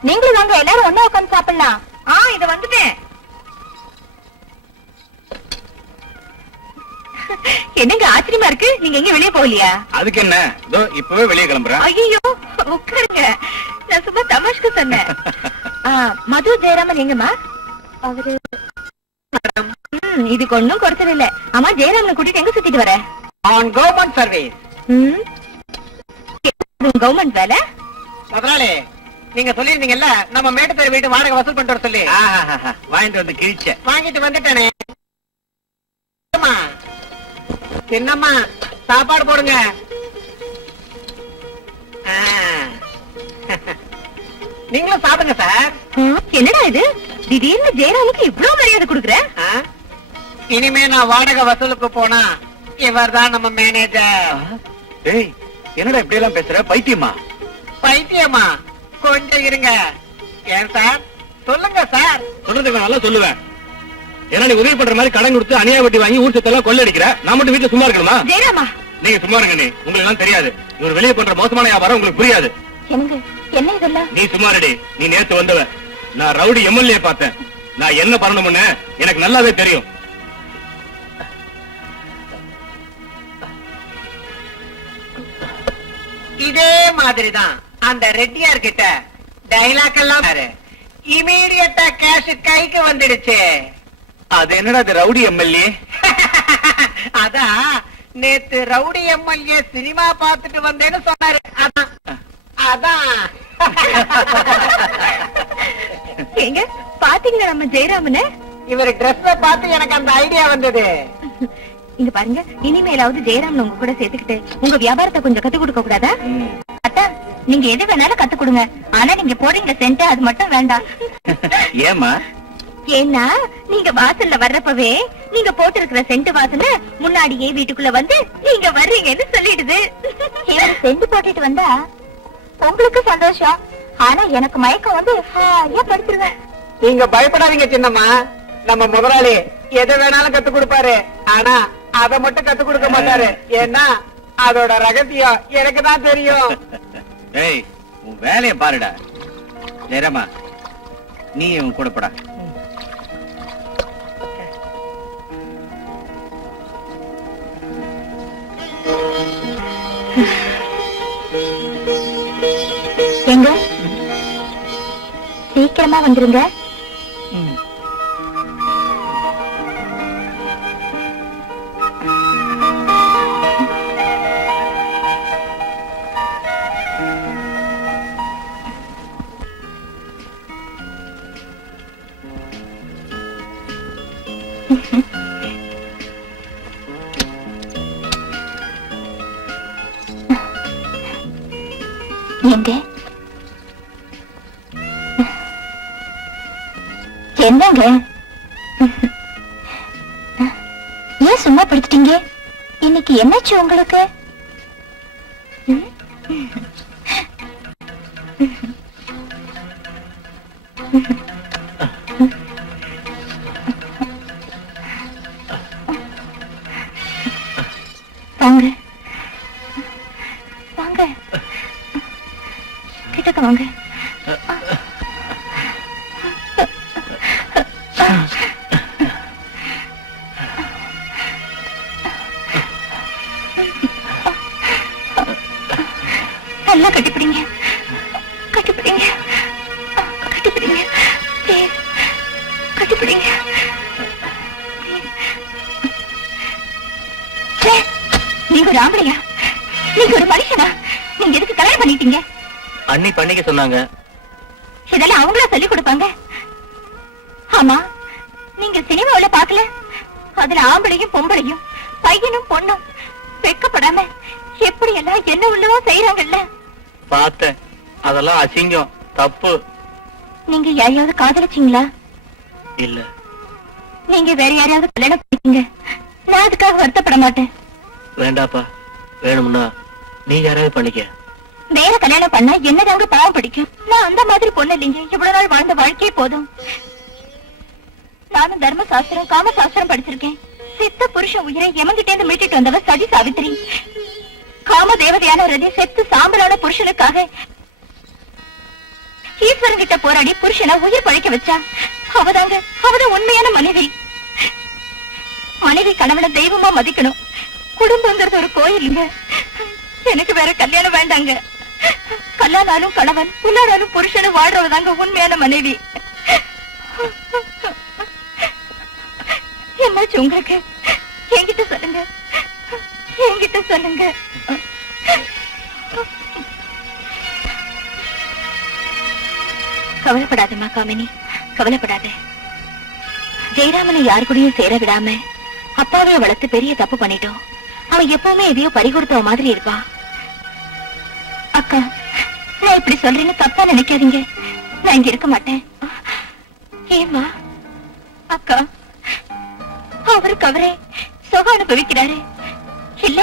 நீங்களும் வாங்க, எல்லாரும் ஒண்ணா உட்காந்து சாப்பிடலாம். இத வந்துட்டேன். என்னங்க ஆச்சரியமா இருக்கு, நீங்க எங்க வெளியே போகலையா? அதுக்கு என்ன, இதோ இப்பவே வெளியே கிளம்புறேன். ஐயோ உட்காருங்க, நான் சும்மா தமாஷ்க்கு சொன்னேன். மது ஜெயராமன் எங்கம்மா? அவரு இதுக்கு ஒண்ணும் குறைச்சல் இல்ல. ஆமா, ஜெயராமனை கூட்டிட்டு எங்க சுத்திட்டு வர? On government service. கவர்மெண்ட் வேலை? முதலாளி, நீங்க சொல்லிருந்தீங்கல்ல நம்ம மேட்டுத்தெரு வீட்டு வாடகை வசூல் பண்ணிட்டு வர சொல்லி. வாங்கிட்டு வந்து கிழிச்ச. வாங்கிட்டு வந்துட்டானே. என்னம்மா சாப்பாடு போடுங்க. நீங்களும் சாப்பிடுங்க சார். என்னடா இது, திடீர்னு ஜெயராமுக்கு இவ்வளவு மரியாதை கொடுக்குற? இனிமே நான் வாடகை வசூலுக்கு போனா இவர் தான் நம்ம மேனேஜர். டேய், என்னடா இப்படி எல்லாம் பேசுற? பைத்தியமா? பைத்தியமா? கொஞ்சம் இருங்க. ஏன் சார்? சொல்லுங்க சார். சொல்றதுக்கு நல்லா சொல்லுவேன். ஏன்னா நீ உதவி பண்ற மாதிரி கடன் கொடுத்து அநியாய வட்டி வாங்கி ஊர் சொத்தெல்லாம் கொள்ளடிக்கிற. நான் மட்டும் வீட்டுல சும்மா இருக்கணுமா? ஜெயராமா, நீங்க சும்மா இருங்க. உங்களுக்கு எல்லாம் தெரியாது. இவர் வெளியே பண்ற மோசமான வியாபாரம் உங்களுக்கு புரியாது. என்னங்க என்ன இதெல்லாம்? நீ சும்மா ரெடி. நீ நேத்து வந்தவ. நான் ரவுடி எம்எல்ஏ பார்த்தேன். நான் என்ன பண்ணணும்னு எனக்கு நல்லாவே தெரியும். இதே மாதிரிதான் அந்த ரெட்டியார் கிட்ட டைலாக் எல்லாம் இமீடியட்டா கேஷ் கைக்கு வந்துடுச்சு. அது என்னடா அது ரவுடி எம்எல்ஏ? அதான் நேத்து ரவுடி எம்எல்ஏ சினிமா பார்த்துட்டு வந்தேன்னு சொன்னாரு. அதான் அதான். எங்க பாத்தீங்களா நம்ம ஜெயராமனை? இவரு ட்ரெஸ்ஸ பார்த்து எனக்கு அந்த ஐடியா வந்தது. இங்க பாருங்க, இனிமேலாவது ஜெயராமன் உங்க கூட சேர்த்துக்கிட்டு உங்க வியாபாரத்தை கொஞ்சம் கத்து கொடுக்க கூடாதா? அத்தா, நீங்க எது வேணாலும் கத்து கொடுங்க. ஆனா நீங்க போறீங்க சென்ட், அது மட்டும் வேண்டாம். ஏமா? ஏன்னா நீங்க வாசல்ல வர்றப்பவே நீங்க போட்டிருக்கிற சென்ட் வாசனை முன்னாடியே வீட்டுக்குள்ள வந்து நீங்க வர்றீங்கன்னு சொல்லிடுது. இவர் சென்ட் போட்டுட்டு வந்தா உங்களுக்கு சந்தோஷம், ஆனா எனக்கு மயக்கம் வந்து ஏன் படுத்துருவேன். நீங்க பயப்படாதீங்க சின்னம்மா. நம்ம முதலாளி எது வேணாலும் கத்து கொடுப்பாரு. ஆனா அத மட்டும் கத்து கொடுக்க மாட்டாரு. ஏன்னா அதோட ரகசியம் எனக்கு தான் தெரியும். டேய், உன் வேலைய பாருடா. ஜெயராமா, நீ உன் கூட போடா. எங்க சீக்கிரமா வந்துருங்க. எங்க என்னங்க ஏன் சும்மா படுத்துட்டீங்க? இன்னைக்கு என்னாச்சு உங்களுக்கு? நல்லா கட்டிப்பிடிங்க, கட்டிப்பிடிங்க, கட்டிப்பிடிங்க, please. கட்டிப்பிடிங்க. நீங்க ஒரு ஆம்பளையா? நீங்க ஒரு மனுஷனா? நீங்க எதுக்கு கல்யாணம் பண்ணிட்டீங்க? அண்ணி பண்ணிக்க சொன்னாங்க. இதெல்லாம் அவங்களா சொல்லி கொடுப்பாங்க? ஆமா, நீங்க சினிமாவில பாக்கல? அதுல ஆம்பளையும் பொம்பளையும் பையனும் பொண்ணும் வெக்கப்படாம எப்படி எல்லாம் என்ன உள்ளவோ செய்யறாங்கல்ல. பார்த்தேன், அதெல்லாம் அசிங்கம், தப்பு. நீங்க யாரையாவது காதலிச்சீங்களா? இல்ல. நீங்க வேற யாரையாவது கல்யாணம் பண்ணிக்கீங்க, நான் அதுக்காக வருத்தப்பட மாட்டேன். வேண்டாப்பா, வேணும்னா நீ யாராவது பண்ணிக்க. வேற கல்யாணம் பண்ணா என்னதாங்க பாவம் பிடிக்கும்? நான் அந்த மாதிரி பொண்ணு இல்லைங்க. இவ்வளவு நாள் வாழ்ந்த வாழ்க்கையே போதும். நானும் தர்ம சாஸ்திரம் காம சாஸ்திரம் படிச்சிருக்கேன். செத்த புருஷன் உயிரை எமங்கிட்டே இருந்து மீட்டுட்டு வந்தவ சதி சாவித்திரி. காம தேவதையான ரதி செத்து சாம்பலான புருஷனுக்காக ஈஸ்வரன் கிட்ட போராடி புருஷனை உயிர் பழைக்க வச்சா. அவதான் உண்மையான மனைவி. மனைவி கணவனை தெய்வமா மதிக்கணும். குடும்பங்கிறது ஒரு கோயிலுங்க. எனக்கு வேற கல்யாணம் வேண்டாங்க. கல்யாணாலும் கணவன், புல்லானாலும் புருஷனும் வாழ்றவதாங்க உண்மையான மனைவி. என்னாச்சு உங்களுக்கு? என்கிட்ட சொல்லுங்க, என்கிட்ட சொல்லுங்க. கவலைப்படாதம்மா காமினி, கவலைப்படாத. ஜெயராமனை யாரு கூடயும் சேர விடாம அப்பாவே வளர்த்து பெரிய தப்பு பண்ணிட்டோம். அவன் எப்பவுமே எதையோ பறிகொடுத்தவ மாதிரி இருப்பான். அக்கா, நான் இப்படி சொல்றேன்னு தப்பா நினைக்காதீங்க. நான் இங்க இருக்க மாட்டேன். ஏமா அக்கா, அவருக்கு அவரே சுகம் அனுபவிக்கிறாரு. இல்ல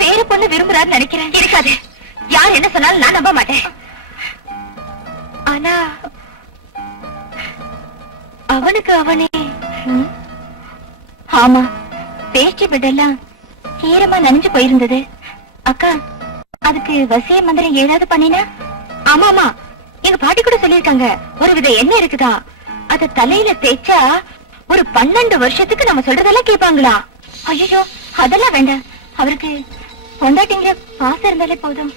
வேற பொண்ணு விரும்புறாரு நினைக்கிறேன். இருக்காது, யார் என்ன சொன்னாலும் நான் நம்ப மாட்டேன். ஆனா அவனுக்கு அவனே. ஆமா, பேச்சு பெட்டெல்லாம் ஈரமா நனைஞ்சு போயிருந்தது. அக்கா, அதுக்கு வசிய மந்திரம் ஏதாவது பண்ணினா? ஆமாமா, எங்க பாட்டி கூட சொல்லிருக்காங்க. ஒரு வித எண்ணெய் இருக்குதா, அத தலையில தேய்ச்சா ஒரு 12 வருஷத்துக்கு நம்ம சொல்றதெல்லாம் கேட்பாங்களா? ஐயோ, அதெல்லாம் வேண்டாம். அவருக்கு கொண்டாட்டிங்க பாசம் இருந்தாலே போதும்.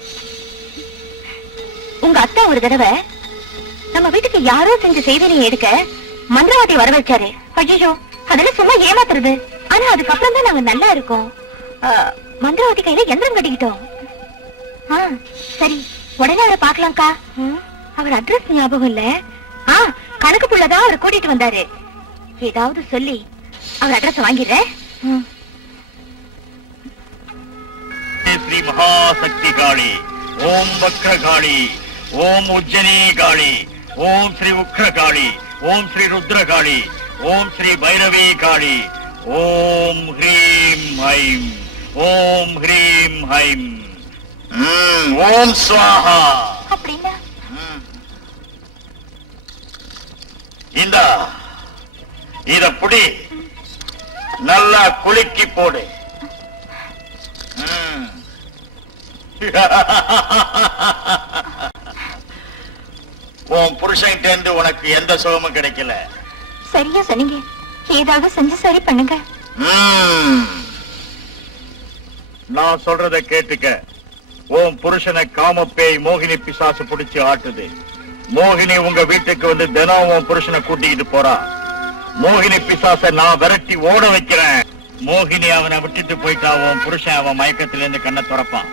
உங்க அத்தா ஒரு தடவை நம்ம வீட்டுக்கு யாரோ செஞ்ச செய்தியை எடுக்க மந்திரவாதி வர வச்சாரு. ஐயோ, அதெல்லாம் சும்மா ஏமாத்துறது. ஆனா அதுக்கப்புறம் தான் நாங்க நல்லா இருக்கோம். மந்திரவாதி கையில எந்திரம் கட்டிக்கிட்டோம். சரி, உடனே அவரை பாக்கலாம்க்கா. அவர் அட்ரஸ் ஞாபகம் இல்ல. கணக்கு புள்ளதான் அவரை கூட்டிட்டு வந்தாரு. ஏதாவது சொல்லி அவர் அட்ரஸ் வாங்கிடுறேன். ஸ்ரீ மகாசக்தி காளி, ஓம் வக்ர காளி, ஓம் உஜ்ஜனி காளி, ஓம் ஸ்ரீ உக்ர காளி, ஓம் ஸ்ரீ ருத்ர காளி, ஓம் ஸ்ரீ பைரவி காளி, ஓம் ஹ்ரீம் ஐம், ஓம் ஹ்ரீம் ஐம், ஓம் ஸ்வாஹா. அப்படின்னா இந்த இத புடி, நல்லா குலுக்கி போடு. உன் புருஷன்கிட்ட இருந்து உனக்கு எந்த சுகமும் கிடைக்கல. சரியா சொன்னீங்க. ஏதாவது செஞ்சு சரி பண்ணுங்க. நான் சொல்றத கேட்டுக்க. உன் புருஷனை காமப்பேய் மோகினி பிசாசு பிடிச்சு ஆட்டுது. மோகினி உங்க வீட்டுக்கு வந்து தினம் உன் புருஷனை கூட்டிக்கிட்டு போறா. மோகினி பிசாச நான் விரட்டி ஓட வைக்கிறேன். மோகினி அவனை விட்டுட்டு போயிட்டா உன் புருஷன் அவன் மயக்கத்துல இருந்து கண்ணை துறப்பான்.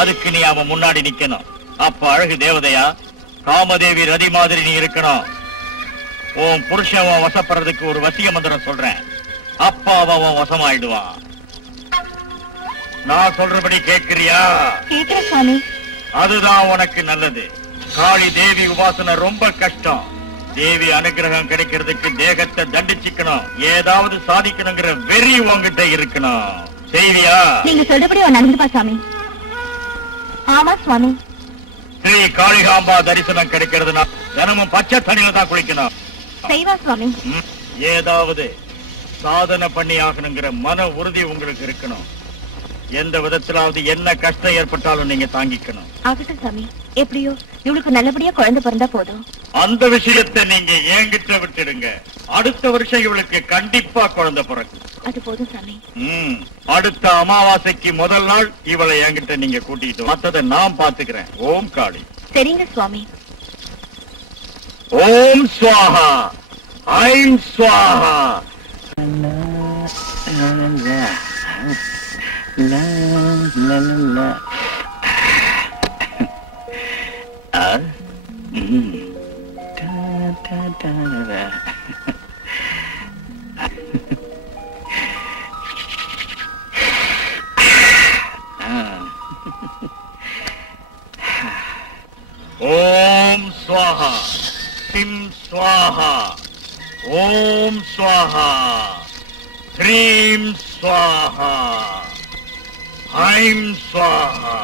அதுக்கு நீ அவன் முன்னாடி நிக்கணும். அப்ப அழகு தேவதையா காமதேவி ரதி மாதிரி நீ இருக்கணும். உன் புருஷன் அவன் வசப்படுறதுக்கு ஒரு வசிய மந்திரம் சொல்றேன். அப்ப அவன் வசமாயிடுவான். நான் சொல்றபடி கேட்கிறியா? கேக்குற சாமி. அதுதான் உனக்கு நல்லது. காளி தேவி உபாசனை ரொம்ப கஷ்டம். தேவி அனுகிரகம் கிடைக்கிறதுக்கு தேகத்தை தண்டிச்சுக்கணும். ஏதாவது சாதிக்கணுங்கிற வெறி உங்ககிட்ட இருக்கணும். செய்வியா? நீங்க சொல்றபடி நடந்துப்பா சாமி. ஆமா சுவாமி. ஸ்ரீ காளிகாம்பா தரிசனம் கிடைக்கிறதுனா தினமும் பச்சை தண்ணியில தான் குளிக்கணும். செய்வா சுவாமி. ஏதாவது சாதனை பண்ணி ஆகணுங்கிற மன உறுதி உங்களுக்கு இருக்கணும். எந்த விதத்திலாவது என்ன கஷ்டம் ஏற்பட்டாலும் நீங்க தாங்கிக்கணும். ஆகட்டும் சாமி. எப்படியோ இவளுக்கு நல்லபடியா குழந்தை பிறந்தா போதும். அந்த விஷயத்தை நீங்க என்கிட்ட விட்டுடுங்க. அடுத்த வருஷம் இவளுக்கு கண்டிப்பா குழந்தை பிறக்கும். அது போதும் சாமி. அடுத்த அமாவாசைக்கு முதல் நாள் இவளை என்கிட்ட நீங்க கூட்டிட்டு மத்ததை நான் பாத்துக்கிறேன். ஓம் காளி. சரிங்க சுவாமி. ஓம் ஸ்வாஹா ஐம் ஸ்வாஹா. ஓம் ஸ்வாஹா சிம் ஸ்வாஹா ஓம் ஸ்வாஹா ஹ்ரீம் ஸ்வாஹா ஐம் ஸ்வாஹா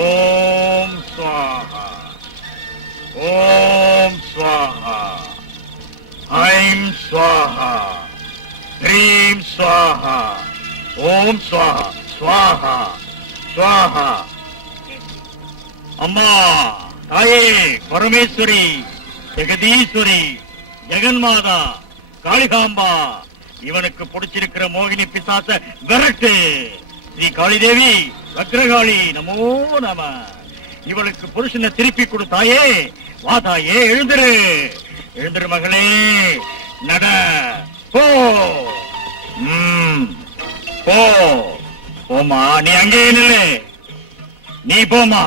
ஓம் ஸ்வாஹா ஓம் ஸ்வாஹா ஐம் ஸ்வாஹா ஹ்ரீம் ஸ்வாஹா ஓம் ஸ்வாஹா ஸ்வாஹா ஸ்வாஹா. அம்மா தாயே பரமேஸ்வரி ஜெகதீஸ்வரி ஜெகன்மாதா காளிகாம்பா, இவனுக்கு பிடிச்சிருக்கிற மோகினி பிசாச விரட்டு. ஸ்ரீ காளிதேவி வக்ரகாளி நமோ நம. இவளுக்கு புருஷனை திருப்பி கொடு தாயே. வா தாயே, எழுந்திரு எழுந்திரு மகளே, நட போ. போ போமா, நீ அங்கே நில்லு, நீ போமா.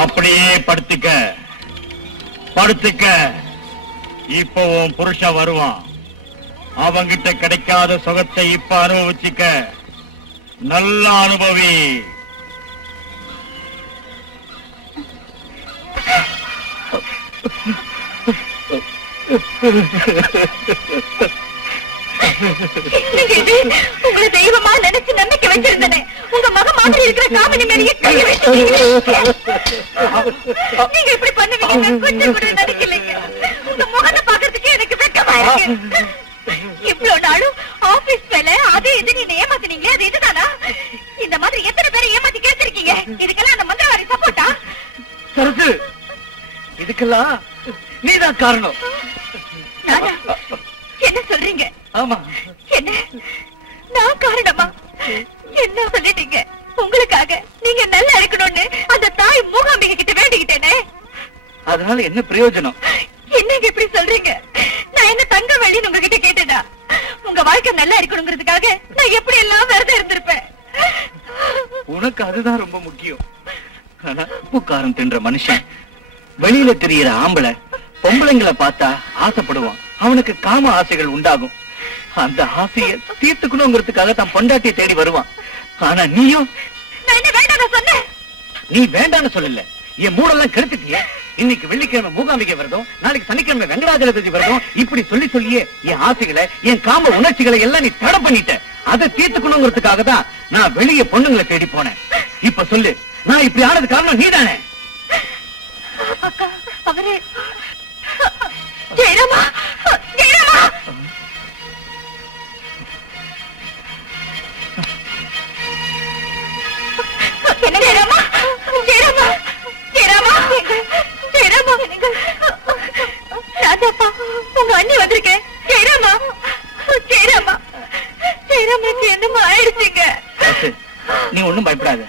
அப்படியே படுத்துக்க படுத்துக்க. இப்போ உன் புருஷன் வருவான். அவங்கிட்ட கிடைக்காத சுகத்தை இப்ப அனுபவிச்சுக்க. நல்ல அனுபவி. உங்களை தெய்வமா நினைச்சு நம்பிக்கை வச்சிருந்தேனே, உங்க மக மாதிரி இருக்கிற காமினி மேலேயே கையை வச்சு நீங்க இப்படி பண்ணுவீங்க கொஞ்சம் கூட நினைக்கலைங்க. உங்க முகத்தை பாக்குறதுக்கு எனக்கு வெக்கமா இருக்கு. இவ்வளவு நாளும் ஆபீஸ் வேலை அது இது நீங்க ஏமாத்தினீங்க, அது இதுதானா? இந்த மாதிரி எத்தனை பேரை ஏமாத்தி கேட்டிருக்கீங்க? இதுக்கெல்லாம் அந்த மந்திரவாதி சப்போர்ட்டா? சரசு, இதுக்கெல்லாம் நீதான் காரணம். என்ன சொல்றீங்க? ஆமா. என்ன நான் காரணமா? என்ன சொல்லிட்டீங்க? உங்களுக்காக நீங்க நல்லா இருக்கணும்னு அந்த தாய் மூகாம்பிகை கிட்ட வேண்டிக்கிட்டேனே. அதனால என்ன பிரயோஜனம்? என்னங்க இப்படி சொல்றீங்க? நான் என்ன தங்க வழின்னு உங்ககிட்ட கேட்டேனா? உங்க வாழ்க்கை நல்லா இருக்கணுங்கிறதுக்காக நான் எப்படி எல்லாம் விரதம் இருந்திருப்பேன். உனக்கு அதுதான் ரொம்ப முக்கியம். ஆனா உப்புக்காரம் தின்ற மனுஷன் வெளியில தெரியற ஆம்பளை பொம்பளைங்களை பார்த்தா ஆசைப்படுவான். அவனுக்கு காம ஆசைகள் உண்டாகும். அந்த ஆசையை தீர்த்துக்கணுங்கிறதுக்காக தான் பொண்டாட்டியை தேடி வருவான். ஆனா நீயும் நான் என்ன வேண்டாம் சொன்னேன்? நீ வேண்டான்னு சொல்லல, என் மூடெல்லாம் கெடுத்துட்டிய. இன்னைக்கு வெள்ளிக்கிழமை மூகாம்பிகை விரதம், நாளைக்கு சனிக்கிழமை வெங்கடாஜலபதி விரதம், இப்படி சொல்லி சொல்லியே என் ஆசைகளை என் காம உணர்ச்சிகளை எல்லாம் நீ தடை பண்ணிட்ட. அதை தீர்த்துக்கணுங்கிறதுக்காக தான் நான் வெளியே பொண்ணுங்களை தேடி போனேன். இப்ப சொல்லு, நான் இப்படி ஆனது காரணம் நீதானே? அக்கா, அவரே ஜெயராமா, ஜெயராமா. என்ன ஜெயராமா, ஜெயராமா, ஜெயராமா, ஜெயராமா, ராஜாப்பா, உங்க அண்ணி வந்திருக்கேன். ஜெயராமா, ஜெயராமா, ஜெயராமனுக்கு என்னமா ஆயிடுச்சுங்க? நீ ஒண்ணும் பயப்படாத.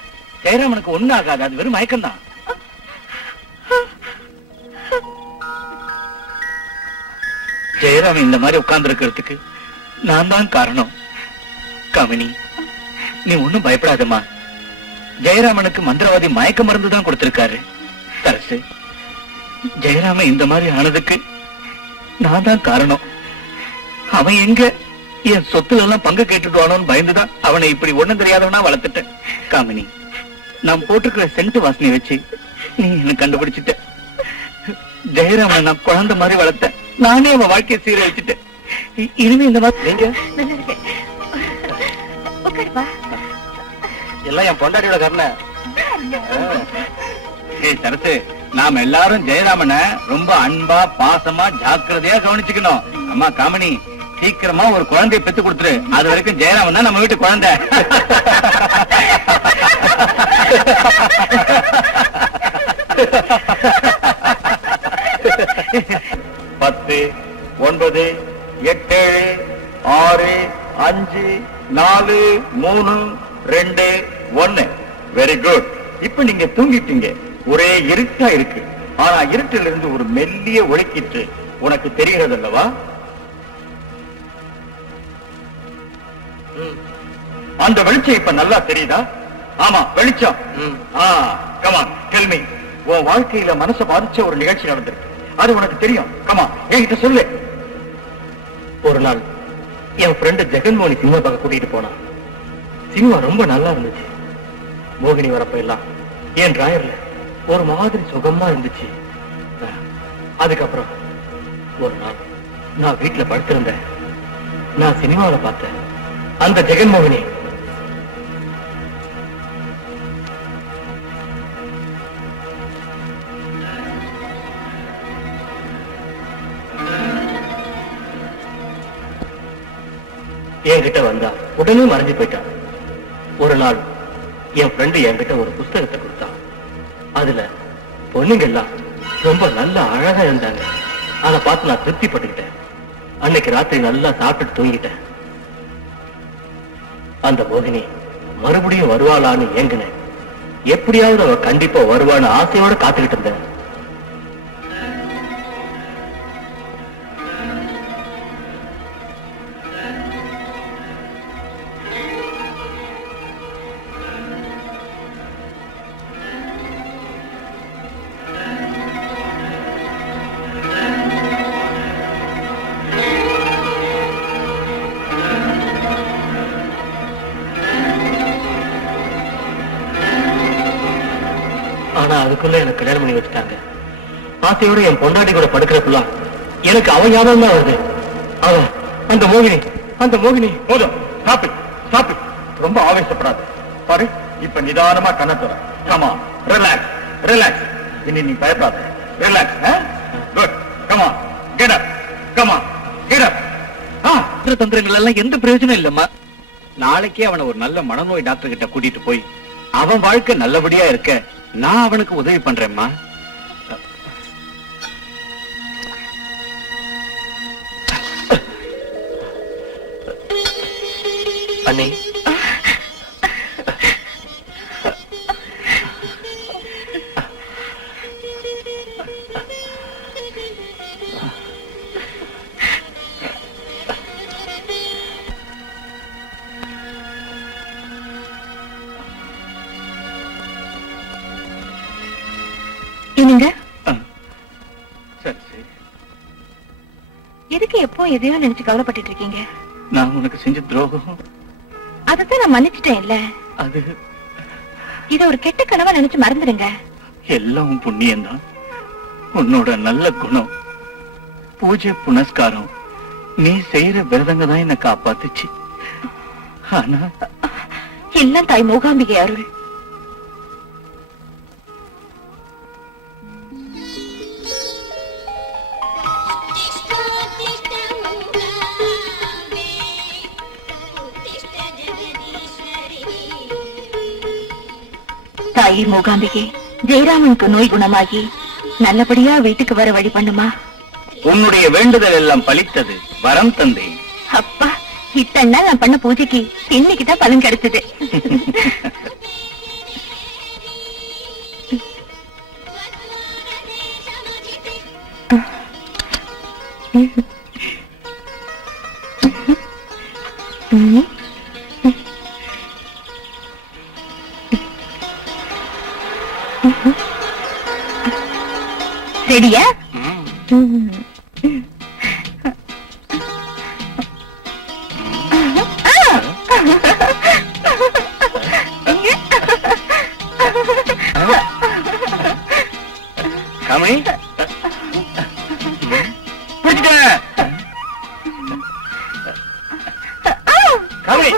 ஜெயராமனுக்கு ஒண்ணும் ஆகாது, அது வெறும் மயக்கம்தான். ஜெயராமன் இந்த மாதிரி உட்கார்ந்து இருக்கிறதுக்கு நான் தான் காரணம். காமினி, நீ ஒண்ணும் பயப்படாதம்மா. ஜெயராமனுக்கு மந்திரவாதி மயக்க மருந்து தான் கொடுத்திருக்காரு. தரசு, ஜெயராமன் இந்த மாதிரி ஆனதுக்கு நான் தான் காரணம். அவன் எங்க என் சொத்துல எல்லாம் பங்கு கேட்டுடுவானோன்னு பயந்துதான் அவனை இப்படி ஒண்ணும் தெரியாதவனா வளர்த்துட்டேன். காமினி, நான் போட்டிருக்கிற சென்ட் வாசனை வச்சு நீ என்ன கண்டுபிடிச்சிட்ட. ஜெயராமனை நான் குழந்தை மாதிரி வளர்த்தேன். நானே அவன் வாழ்க்கையை சீர வச்சுட்டேன். இனிமே இந்த மாதிரி நீங்க நல்லா இருக்கு. உட்காருப்பா. எல்லாம் என் பொண்டாட்டியோட கருணை. ஏய் சரசு, நாம எல்லாரும் ஜெயராமனை ரொம்ப அன்பா பாசமா ஜாக்கிரதையா கவனிச்சுக்கணும். அம்மா காமினி, சீக்கிரமா ஒரு குழந்தையை பெத்து கொடுத்துரு. அது வரைக்கும் ஜெயராமன் தான் நம்ம வீட்டு குழந்தை. பத்து, 9, 8, 6, 5, 4, 3, 2, 1. Very good. இப்ப நீங்க தூங்கிட்டீங்க. ஒரே இருட்டா இருக்கு. ஆனா இருட்டில் இருந்து ஒரு மெல்லிய ஒளிக்கிட்டு உனக்கு தெரிகிறது அல்லவா? அந்த வெளிச்சம் இப்ப நல்லா தெரியுதா? ஆமா, வெளிச்சம். Come on, tell me. உன் வாழ்க்கையில மனசை பாதிச்ச ஒரு நிகழ்ச்சி நடந்திருக்கு. அது உனக்கு தெரியும். கமான், என்கிட்ட சொல்லு. ஒரு நாள் என் ஃப்ரெண்டு ஜெகன்மோகனி சினிமா பார்க்க கூட்டிட்டு போனான். சினிமா ரொம்ப நல்லா இருந்துச்சு. மோகினி வரப்ப எல்லாம் என் டிராயர்ல ஒரு மாதிரி சுகமா இருந்துச்சு. அதுக்கப்புறம் ஒரு நாள் நான் வீட்டுல படுத்திருந்தேன். நான் சினிமாவில பார்த்தேன் அந்த ஜெகன்மோகினி என்கிட்ட வந்தா உடனே மறைஞ்சு போயிட்டான். ஒரு நாள் என் ஃப்ரெண்டு என்கிட்ட ஒரு புஸ்தகத்தை கொடுத்தான். அதுல பொண்ணுங்க எல்லாம் ரொம்ப நல்ல அழகா இருந்தாங்க. அதை பார்த்து நான் திருப்திப்பட்டுக்கிட்டேன். அன்னைக்கு ராத்திரி நல்லா சாப்பிட்டு தூங்கிட்டேன். அந்த மோகினி மறுபடியும் வருவாளான்னு ஏங்கினேன். எப்படியாவது அவ கண்டிப்பா வருவான்னு ஆசையோட காத்துக்கிட்டு இருந்தேன். ஆனா அதுக்குள்ள எனக்கு கல்யாணம் பண்ணி வச்சுட்டாங்க. ஆசையோட என் பொண்டாட்டி கூட படுக்கிறப்ப எனக்கு அவன் ஞாபகம் தான் வருது. அவன் அந்த மோகினி போதும். Stop it, stop it. ரொம்ப ஆவேசப்படாத. பாரு, இப்ப நிதானமா கண்ண தர. Comma, relax, relax. இனி நீ பயப்படாத. Relax. Good. Comma, get up. Comma, get up. தந்திரங்கள் எல்லாம் எந்த பிரயோஜனம் இல்லம்மா. நாளைக்கே அவனை ஒரு நல்ல மனநோய் டாக்டர் கிட்ட கூட்டிட்டு போய் அவன் வாழ்க்கை நல்லபடியா இருக்க நான் அவனுக்கு உதவி பண்றேம்மா. அண்ணே, என்னங்க சரி சரி. எதுக்கு எப்போ எதையோ நினைச்சு கவலைப்பட்டு இருக்கீங்க? நான் உனக்கு செஞ்ச துரோகம் அதைத்தான் நான் மன்னிச்சிட்டேன் இல்ல. அது இத ஒரு கெட்ட கனவா நினைச்சு மறந்துடுங்க. எல்லாம் உன் புண்ணியம்தான். உன்னோட நல்ல குணம், பூஜை புனஸ்காரம், நீ செய்யற விரதங்க தான் என்ன காப்பாத்துச்சு. ஆனா எல்லாம் தாய் மூகாம்பிகை அருள். தாயி மூகாம்பிகை, ஜெயராமனுக்கு நோய் குணமாகி நல்லபடியா வீட்டுக்கு வர வழி பண்ணுமா. உன்னுடைய வேண்டுதல் எல்லாம் பலித்தது. வரம் தந்தேன். அப்பா, இத்தனை நாள் நான் பண்ண பூஜைக்கு இன்னைக்குதான் பலன் கிடைச்சது. ரெடியா? காமி காமி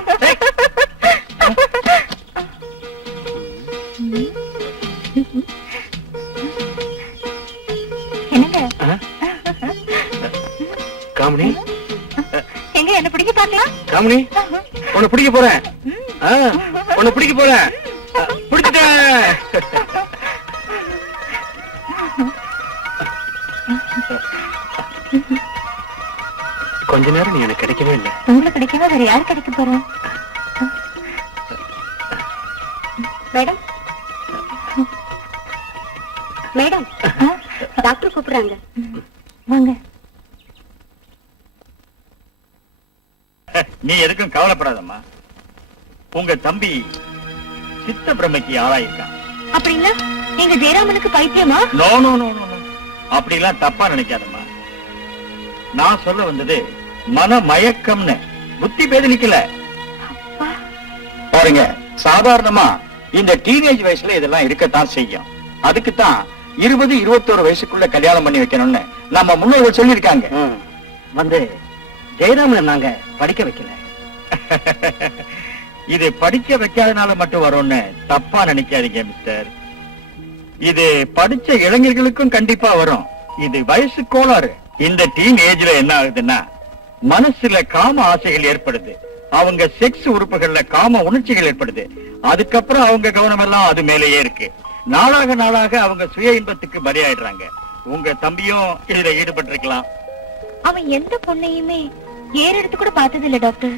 என்னங்க காமினி, சாமினி உன்னை பிடிக்க போறேன் உன்னை பிடிக்க போறேன் பிடிச்சிட்டேன் கொஞ்ச நேரம் நீ எனக்கு கிடைக்கவே இல்லை உங்களுக்கு கிடைக்கவே வேற யாரு கிடைக்க போறோம்? மேடம் மேடம் டாக்டர் கூப்பிடுறாங்க வாங்க. நீ எதுக்கும் கவலைப்படாதம்மா. உங்க தம்பி சித்த பிரமைக்கு ஆளாயிருக்கான். அப்படின்னா எங்க ஜெயராமனுக்கு பைத்தியமா? நோ நோ நோ நோ அப்படிலாம் தப்பா நினைக்காதம்மா. நான் சொல்ல வந்தது மன மயக்கம்னு. புத்தி பேதலிக்கல. பாருங்க, சாதாரணமா இந்த டீனேஜ் வயசுல இதெல்லாம் இருக்கத்தான் செய்யும். அதுக்குத்தான் 20-21 வயசுக்குள்ள கல்யாணம் பண்ணி வைக்கணும்னு நம்ம முன்னோர்கள் சொல்லியிருக்காங்க. வந்து ஜெயராமனை நாங்க படிக்க வைக்கல. இது படிக்க வைக்காதனால மட்டும் வரும்னு தப்பா நினைக்காதீங்க மிஸ்டர். இது படிச்ச இளைஞர்களுக்கும் கண்டிப்பா வரும். இது வயசு கோளாறு. இந்த டீன் ஏஜ்ல என்ன ஆகுதுன்னா, மனசுல காம ஆசைகள் ஏற்படுது. அவங்க செக்ஸ் உறுப்புகள்ல காம உணர்ச்சிகள் ஏற்படுது. அதுக்கப்புறம் அவங்க கவனம் எல்லாம் அது மேலேயே இருக்கு. நாளாக நாளாக அவங்க சுய இன்பத்துக்கு பலியாயிடுறாங்க. உங்க தம்பியும் இதுல ஈடுபட்டிருக்கலாம். அவன் எந்த பொண்ணையுமே ஏறெடுத்து கூட பார்த்தது இல்ல டாக்டர்.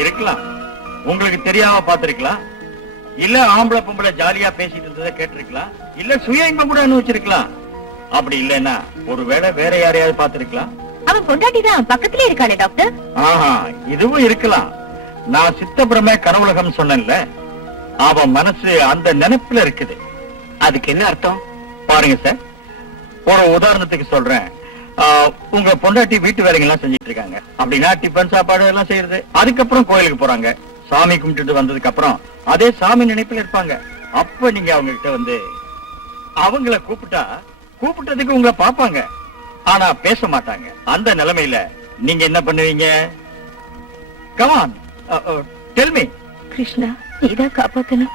இருக்கலாம். உங்களுக்கு தெரியாம பாத்திருக்கலாம். இல்ல ஆம்பளை பொம்பளை ஜாலியா பேசிட்டு இருந்ததை கேட்டிருக்கலாம். இல்ல சுய இன்பம் கூட அனுபவிச்சிருக்கலாம். அப்படி இல்லைன்னா ஒருவேளை வேற யாரையாவது பாத்திருக்கலாம். அவன் பொண்டாட்டி தான் பக்கத்திலே இருக்கானே டாக்டர். ஆஹா, இதுவும் இருக்கலாம். நான் சித்தபிரமே கனவுலகம் சொன்னேன்ல, அவன் மனசு அந்த நினைப்புல இருக்குது. அதுக்கு என்ன அர்த்தம்? பாருங்க சார், ஒரு உதாரணத்துக்கு சொல்றேன். உங்க பொண்டாட்டி வீட்டு வேலைகள் எல்லாம் செஞ்சிட்டு இருக்காங்க. அப்படின்னா டிஃபன் சாப்பாடு எல்லாம் செய்யறது. அதுக்கப்புறம் கோயிலுக்கு போறாங்க. சாமி கும்பிட்டுட்டு வந்ததுக்கு அப்புறம் அதே சாமி நினைப்புல இருப்பாங்க. அப்ப நீங்க அவங்க கிட்ட வந்து அவங்கள கூப்பிட்டதுக்கு உங்களை பாப்பாங்க. ஆனா பேச மாட்டாங்க. அந்த நிலைமையில நீங்க என்ன பண்ணுவீங்க? Come on, tell me. Krishna, நீதான் காப்பாத்தணும்.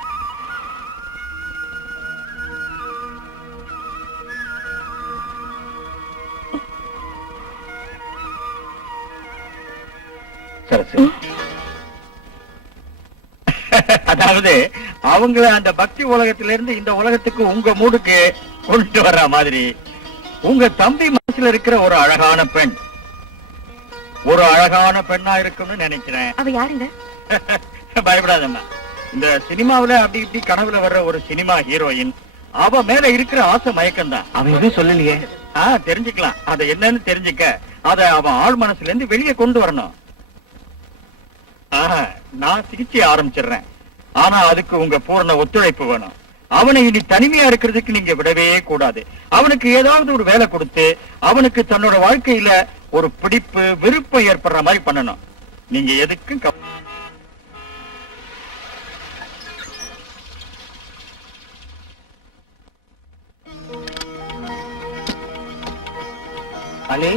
சரசு, அதாவது அவங்கள அந்த பக்தி உலகத்திலிருந்து இந்த உலகத்துக்கு உங்க மூடுக்கு கொண்டு வர்ற மாதிரி உங்க தம்பி மனசுல இருக்கிற ஒரு அழகான பெண் பெண்ணா இருக்கும்னு நினைக்கிறேன். அவ யாருங்க? பயப்படாதம்மா. இந்த சினிமாவுல அப்படி இப்படி கனவுல வர்ற ஒரு சினிமா ஹீரோயின். அவ மேல இருக்கிற ஆசை மயக்கம் தான். அவன் எதுவும் சொல்லலையே. தெரிஞ்சுக்கலாம். அதை என்னன்னு தெரிஞ்சுக்க அத அவன் ஆள் மனசுல இருந்து வெளியே கொண்டு வரணும். நான் சிகிச்சை ஆரம்பிச்சிடுறேன். ஆனா அதுக்கு உங்க பூர்ண ஒத்துழைப்பு வேணும். அவனை இனி தனிமையா இருக்கிறதுக்கு நீங்க விடவே கூடாது. அவனுக்கு ஏதாவது ஒரு வேலை கொடுத்து அவனுக்கு தன்னோட வாழ்க்கையில ஒரு பிடிப்பு விருப்பம் ஏற்படுற மாதிரி பண்ணணும். நீங்க எதுக்கும் அனி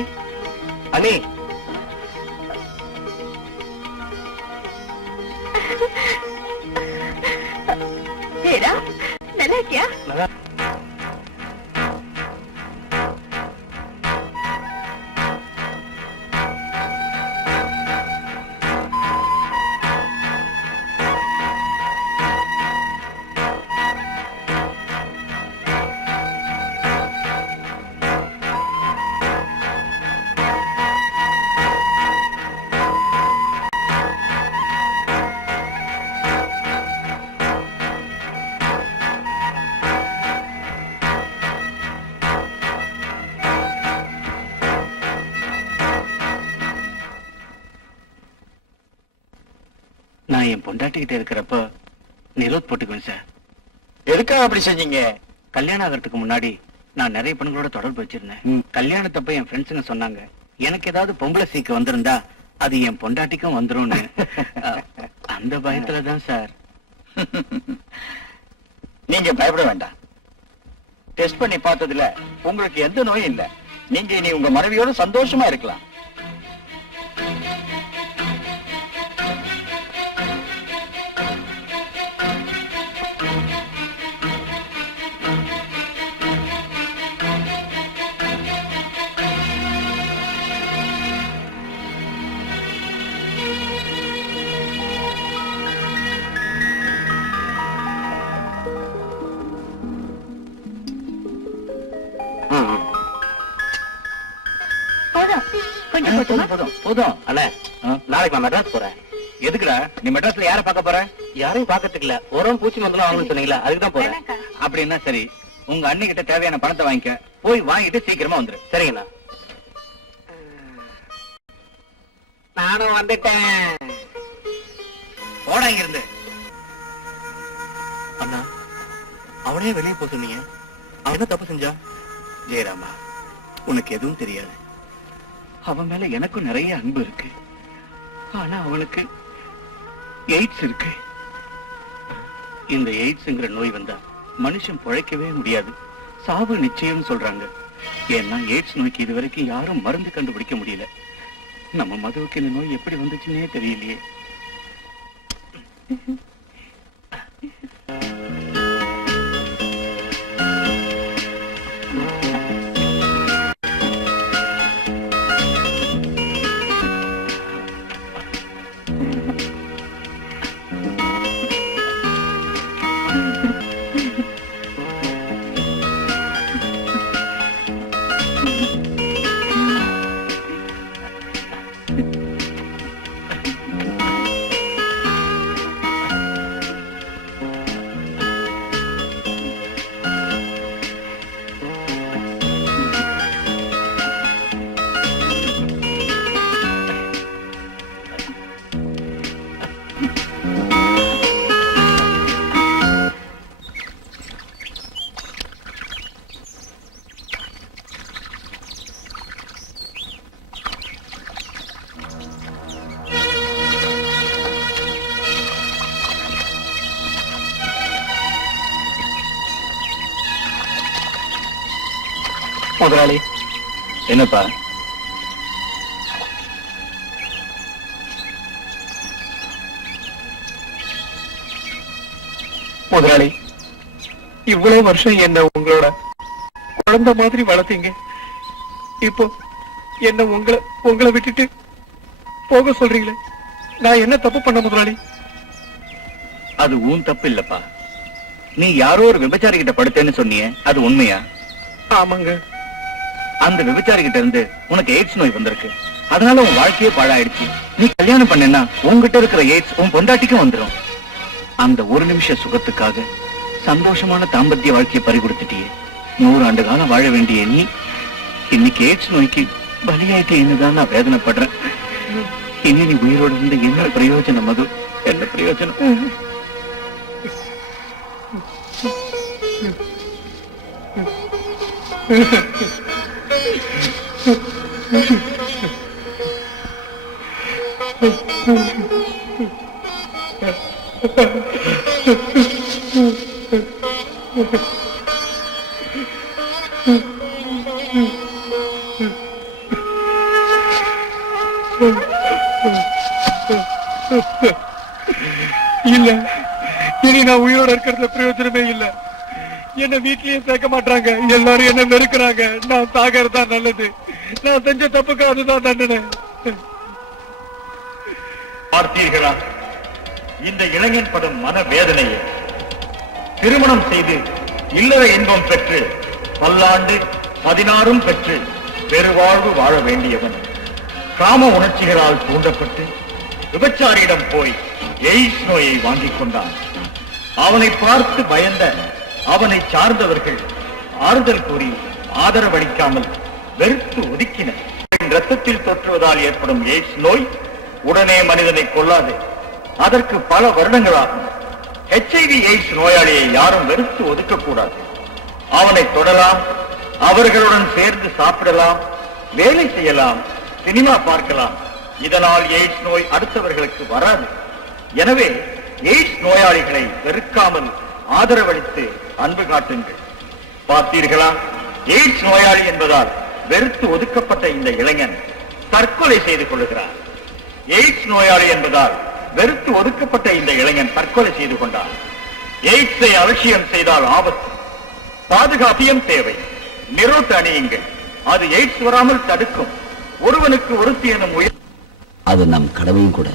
அனி ஏடா, நல்லா இருக்கியா? நான் என் பொண்டாட்டிக்கிட்ட இருக்கிறப்ப நிலோத் போட்டுக்குவேன் சார். எதுக்காக அப்படி செஞ்சீங்க? கல்யாணம் ஆகிறதுக்கு முன்னாடி நான் நிறைய பெண்களோட தொடர்பு வச்சிருந்தேன். கல்யாணத்தப்ப என் ஃப்ரெண்ட்ஸுங்க சொன்னாங்க, எனக்கு ஏதாவது பொம்பளை சீக்கு வந்திருந்தா அது என் பொண்டாட்டிக்கும் வந்துரும்னு. அந்த பயத்துலதான் சார். நீங்க பயப்பட வேண்டாம். டெஸ்ட் பண்ணி பார்த்ததுல உங்களுக்கு எந்த நோயும் இல்ல. நீங்க இனி உங்க மனைவியோட சந்தோஷமா இருக்கலாம். கொஞ்சம் போட்டுமா? போதும் போதும். அண்ணே நாளைக்கு நான் மெட்ராஸ் போறேன். எதுக்குடா நீ மெட்ராஸ்ல யார பார்க்க போற? யாரையும் பாக்கிறதுக்கு இல்ல, உரம் பூச்சி மருந்துலாம் வாங்கணும்னு சொன்னீங்களா, அதுக்கு தான் போறேன். வேணாக்கா. அப்படின்னா சரி, உங்க அண்ணிக்கிட்ட தேவையான பணத்தை வாங்கிக்க. போய் வாங்கிட்டு சீக்கிரமா வந்துரு. சரிங்கண்ணா. நானும் வந்துட்டேன். போடா இங்க இருந்து. அண்ணா அவனே வெளியே போக சொன்னீங்க, அவன் என்ன தப்பு செஞ்சா? ஜெயராமா, உனக்கு எதுவும் தெரியாது. அவன் மேல எனக்கும் நிறைய அன்பு இருக்கு. ஆனா அவனுக்கு எய்ட்ஸ் இருக்கு. இந்த எய்ட்ஸ்ங்கிற நோய் வந்தா மனுஷன் பிழைக்கவே முடியாது, சாவு நிச்சயம் சொல்றாங்க. ஏன்னா எய்ட்ஸ் நோய்க்கு இதுவரைக்கும் யாரும் மருந்து கண்டுபிடிக்க முடியல. நம்ம மதுவுக்கு இந்த நோய் எப்படி வந்துச்சுன்னே தெரியலையே. முதலாளி. என்னப்பா? முதலாளி, இவ்வளவு வருஷம் என்ன உங்களோட குழந்தை மாதிரி வளர்த்தீங்க. இப்போ என்ன உங்களை விட்டுட்டு போக சொல்றீங்களே, நான் என்ன தப்பு பண்ண முதலாளி? அது உன் தப்பு இல்லப்பா. நீ யாரோ ஒரு விபச்சாரி கிட்ட படுத்தேன்னு சொன்னியே, அது உண்மையா? ஆமாங்க. அந்த விபச்சாரி கிட்ட இருந்து உனக்கு எய்ட்ஸ் நோய் வந்திருக்கு. அதனால உன் வாழ்க்கையே பாழாயிடுச்சு. நீ கல்யாணம் பண்ணா உன்கிட்ட இருக்கிற எய்ட்ஸ் உன் பொண்டாட்டிக்கும் வந்துடும். அந்த ஒரு நிமிஷ சுகத்துக்காக சந்தோஷமான தாம்பத்திய வாழ்க்கையை பறிகொடுத்துட்டியே. 100 ஆண்டு காலம் வாழ வேண்டிய நீ இன்னைக்கு எய்ட்ஸ் நோய்க்கு பலியாயிட்டேன்னுதான் நான் வேதனைப்படுறேன். இனி நீ உயிரோடு இருந்து என்ன பிரயோஜனம்? மது, என்ன பிரயோஜனம்? இல்ல, இனி நான் உயிரோட இருக்கிறதுல பிரயோஜனமே இல்ல. என்ன வீட்லயும் சேர்க்க மாட்டாங்க, எல்லாரும் என்ன வெறுக்கிறாங்க. நான் சாகிறது தான் நல்லது. நான் செஞ்ச தப்புக்கு அதுதான் தண்டனை. பார்த்தீர்களா இந்த இளைஞன் படும் மன வேதனையை? திருமணம் செய்து இல்லற இன்பம் பெற்று பல்லாண்டு 16 பெற்று பெருவாழ்வு வாழ வேண்டியவன் காம உணர்ச்சிகளால் தூண்டப்பட்டு விபச்சாரியிடம் போய் எய்ட்ஸ் நோயை வாங்கிக் கொண்டான். அவனை பார்த்து பயந்த அவனை சார்ந்தவர்கள் ஆறுதல் கூறி ஆதரவளிக்காமல் வெறுத்து ஒதுக்கினர். இரத்தத்தில் தொற்றுவதால் ஏற்படும் எய்ட்ஸ் நோய் உடனே மனிதனை கொள்ளாது, அதற்கு பல வருடங்களாகும். HIV எய்ட்ஸ் நோயாளியை யாரும் வெறுத்து ஒதுக்கக்கூடாது. அவனை தொடலாம், அவர்களுடன் சேர்ந்து சாப்பிடலாம், வேலை செய்யலாம், சினிமா பார்க்கலாம். இதனால் எய்ட்ஸ் நோய் அடுத்தவர்களுக்கு வராது. எனவே எய்ட்ஸ் நோயாளிகளை வெறுக்காமல் ஆதரவளித்து அன்பு காட்டுங்கள். பார்த்தீர்களா, எய்ட்ஸ் நோயாளி என்பதால் வெறுத்து ஒதுக்கப்பட்ட இந்த இளைஞன் தற்கொலை செய்து கொள்கிறார். எய்ட்ஸ் நோயாளி என்பதால் வெறுத்து ஒதுக்கப்பட்ட இந்த இளைஞன் தற்கொலை செய்து கொண்டார். எய்ட்ஸை அலட்சியம் செய்தால் ஆபத்து, பாதுகாப்பியம் தேவை. நிரோட்டு அணியுங்கள், அது எய்ட்ஸ் வராமல் தடுக்கும். ஒருவனுக்கு ஒருத்தி எனும் உயர் அது நம் கடமையும் கூட.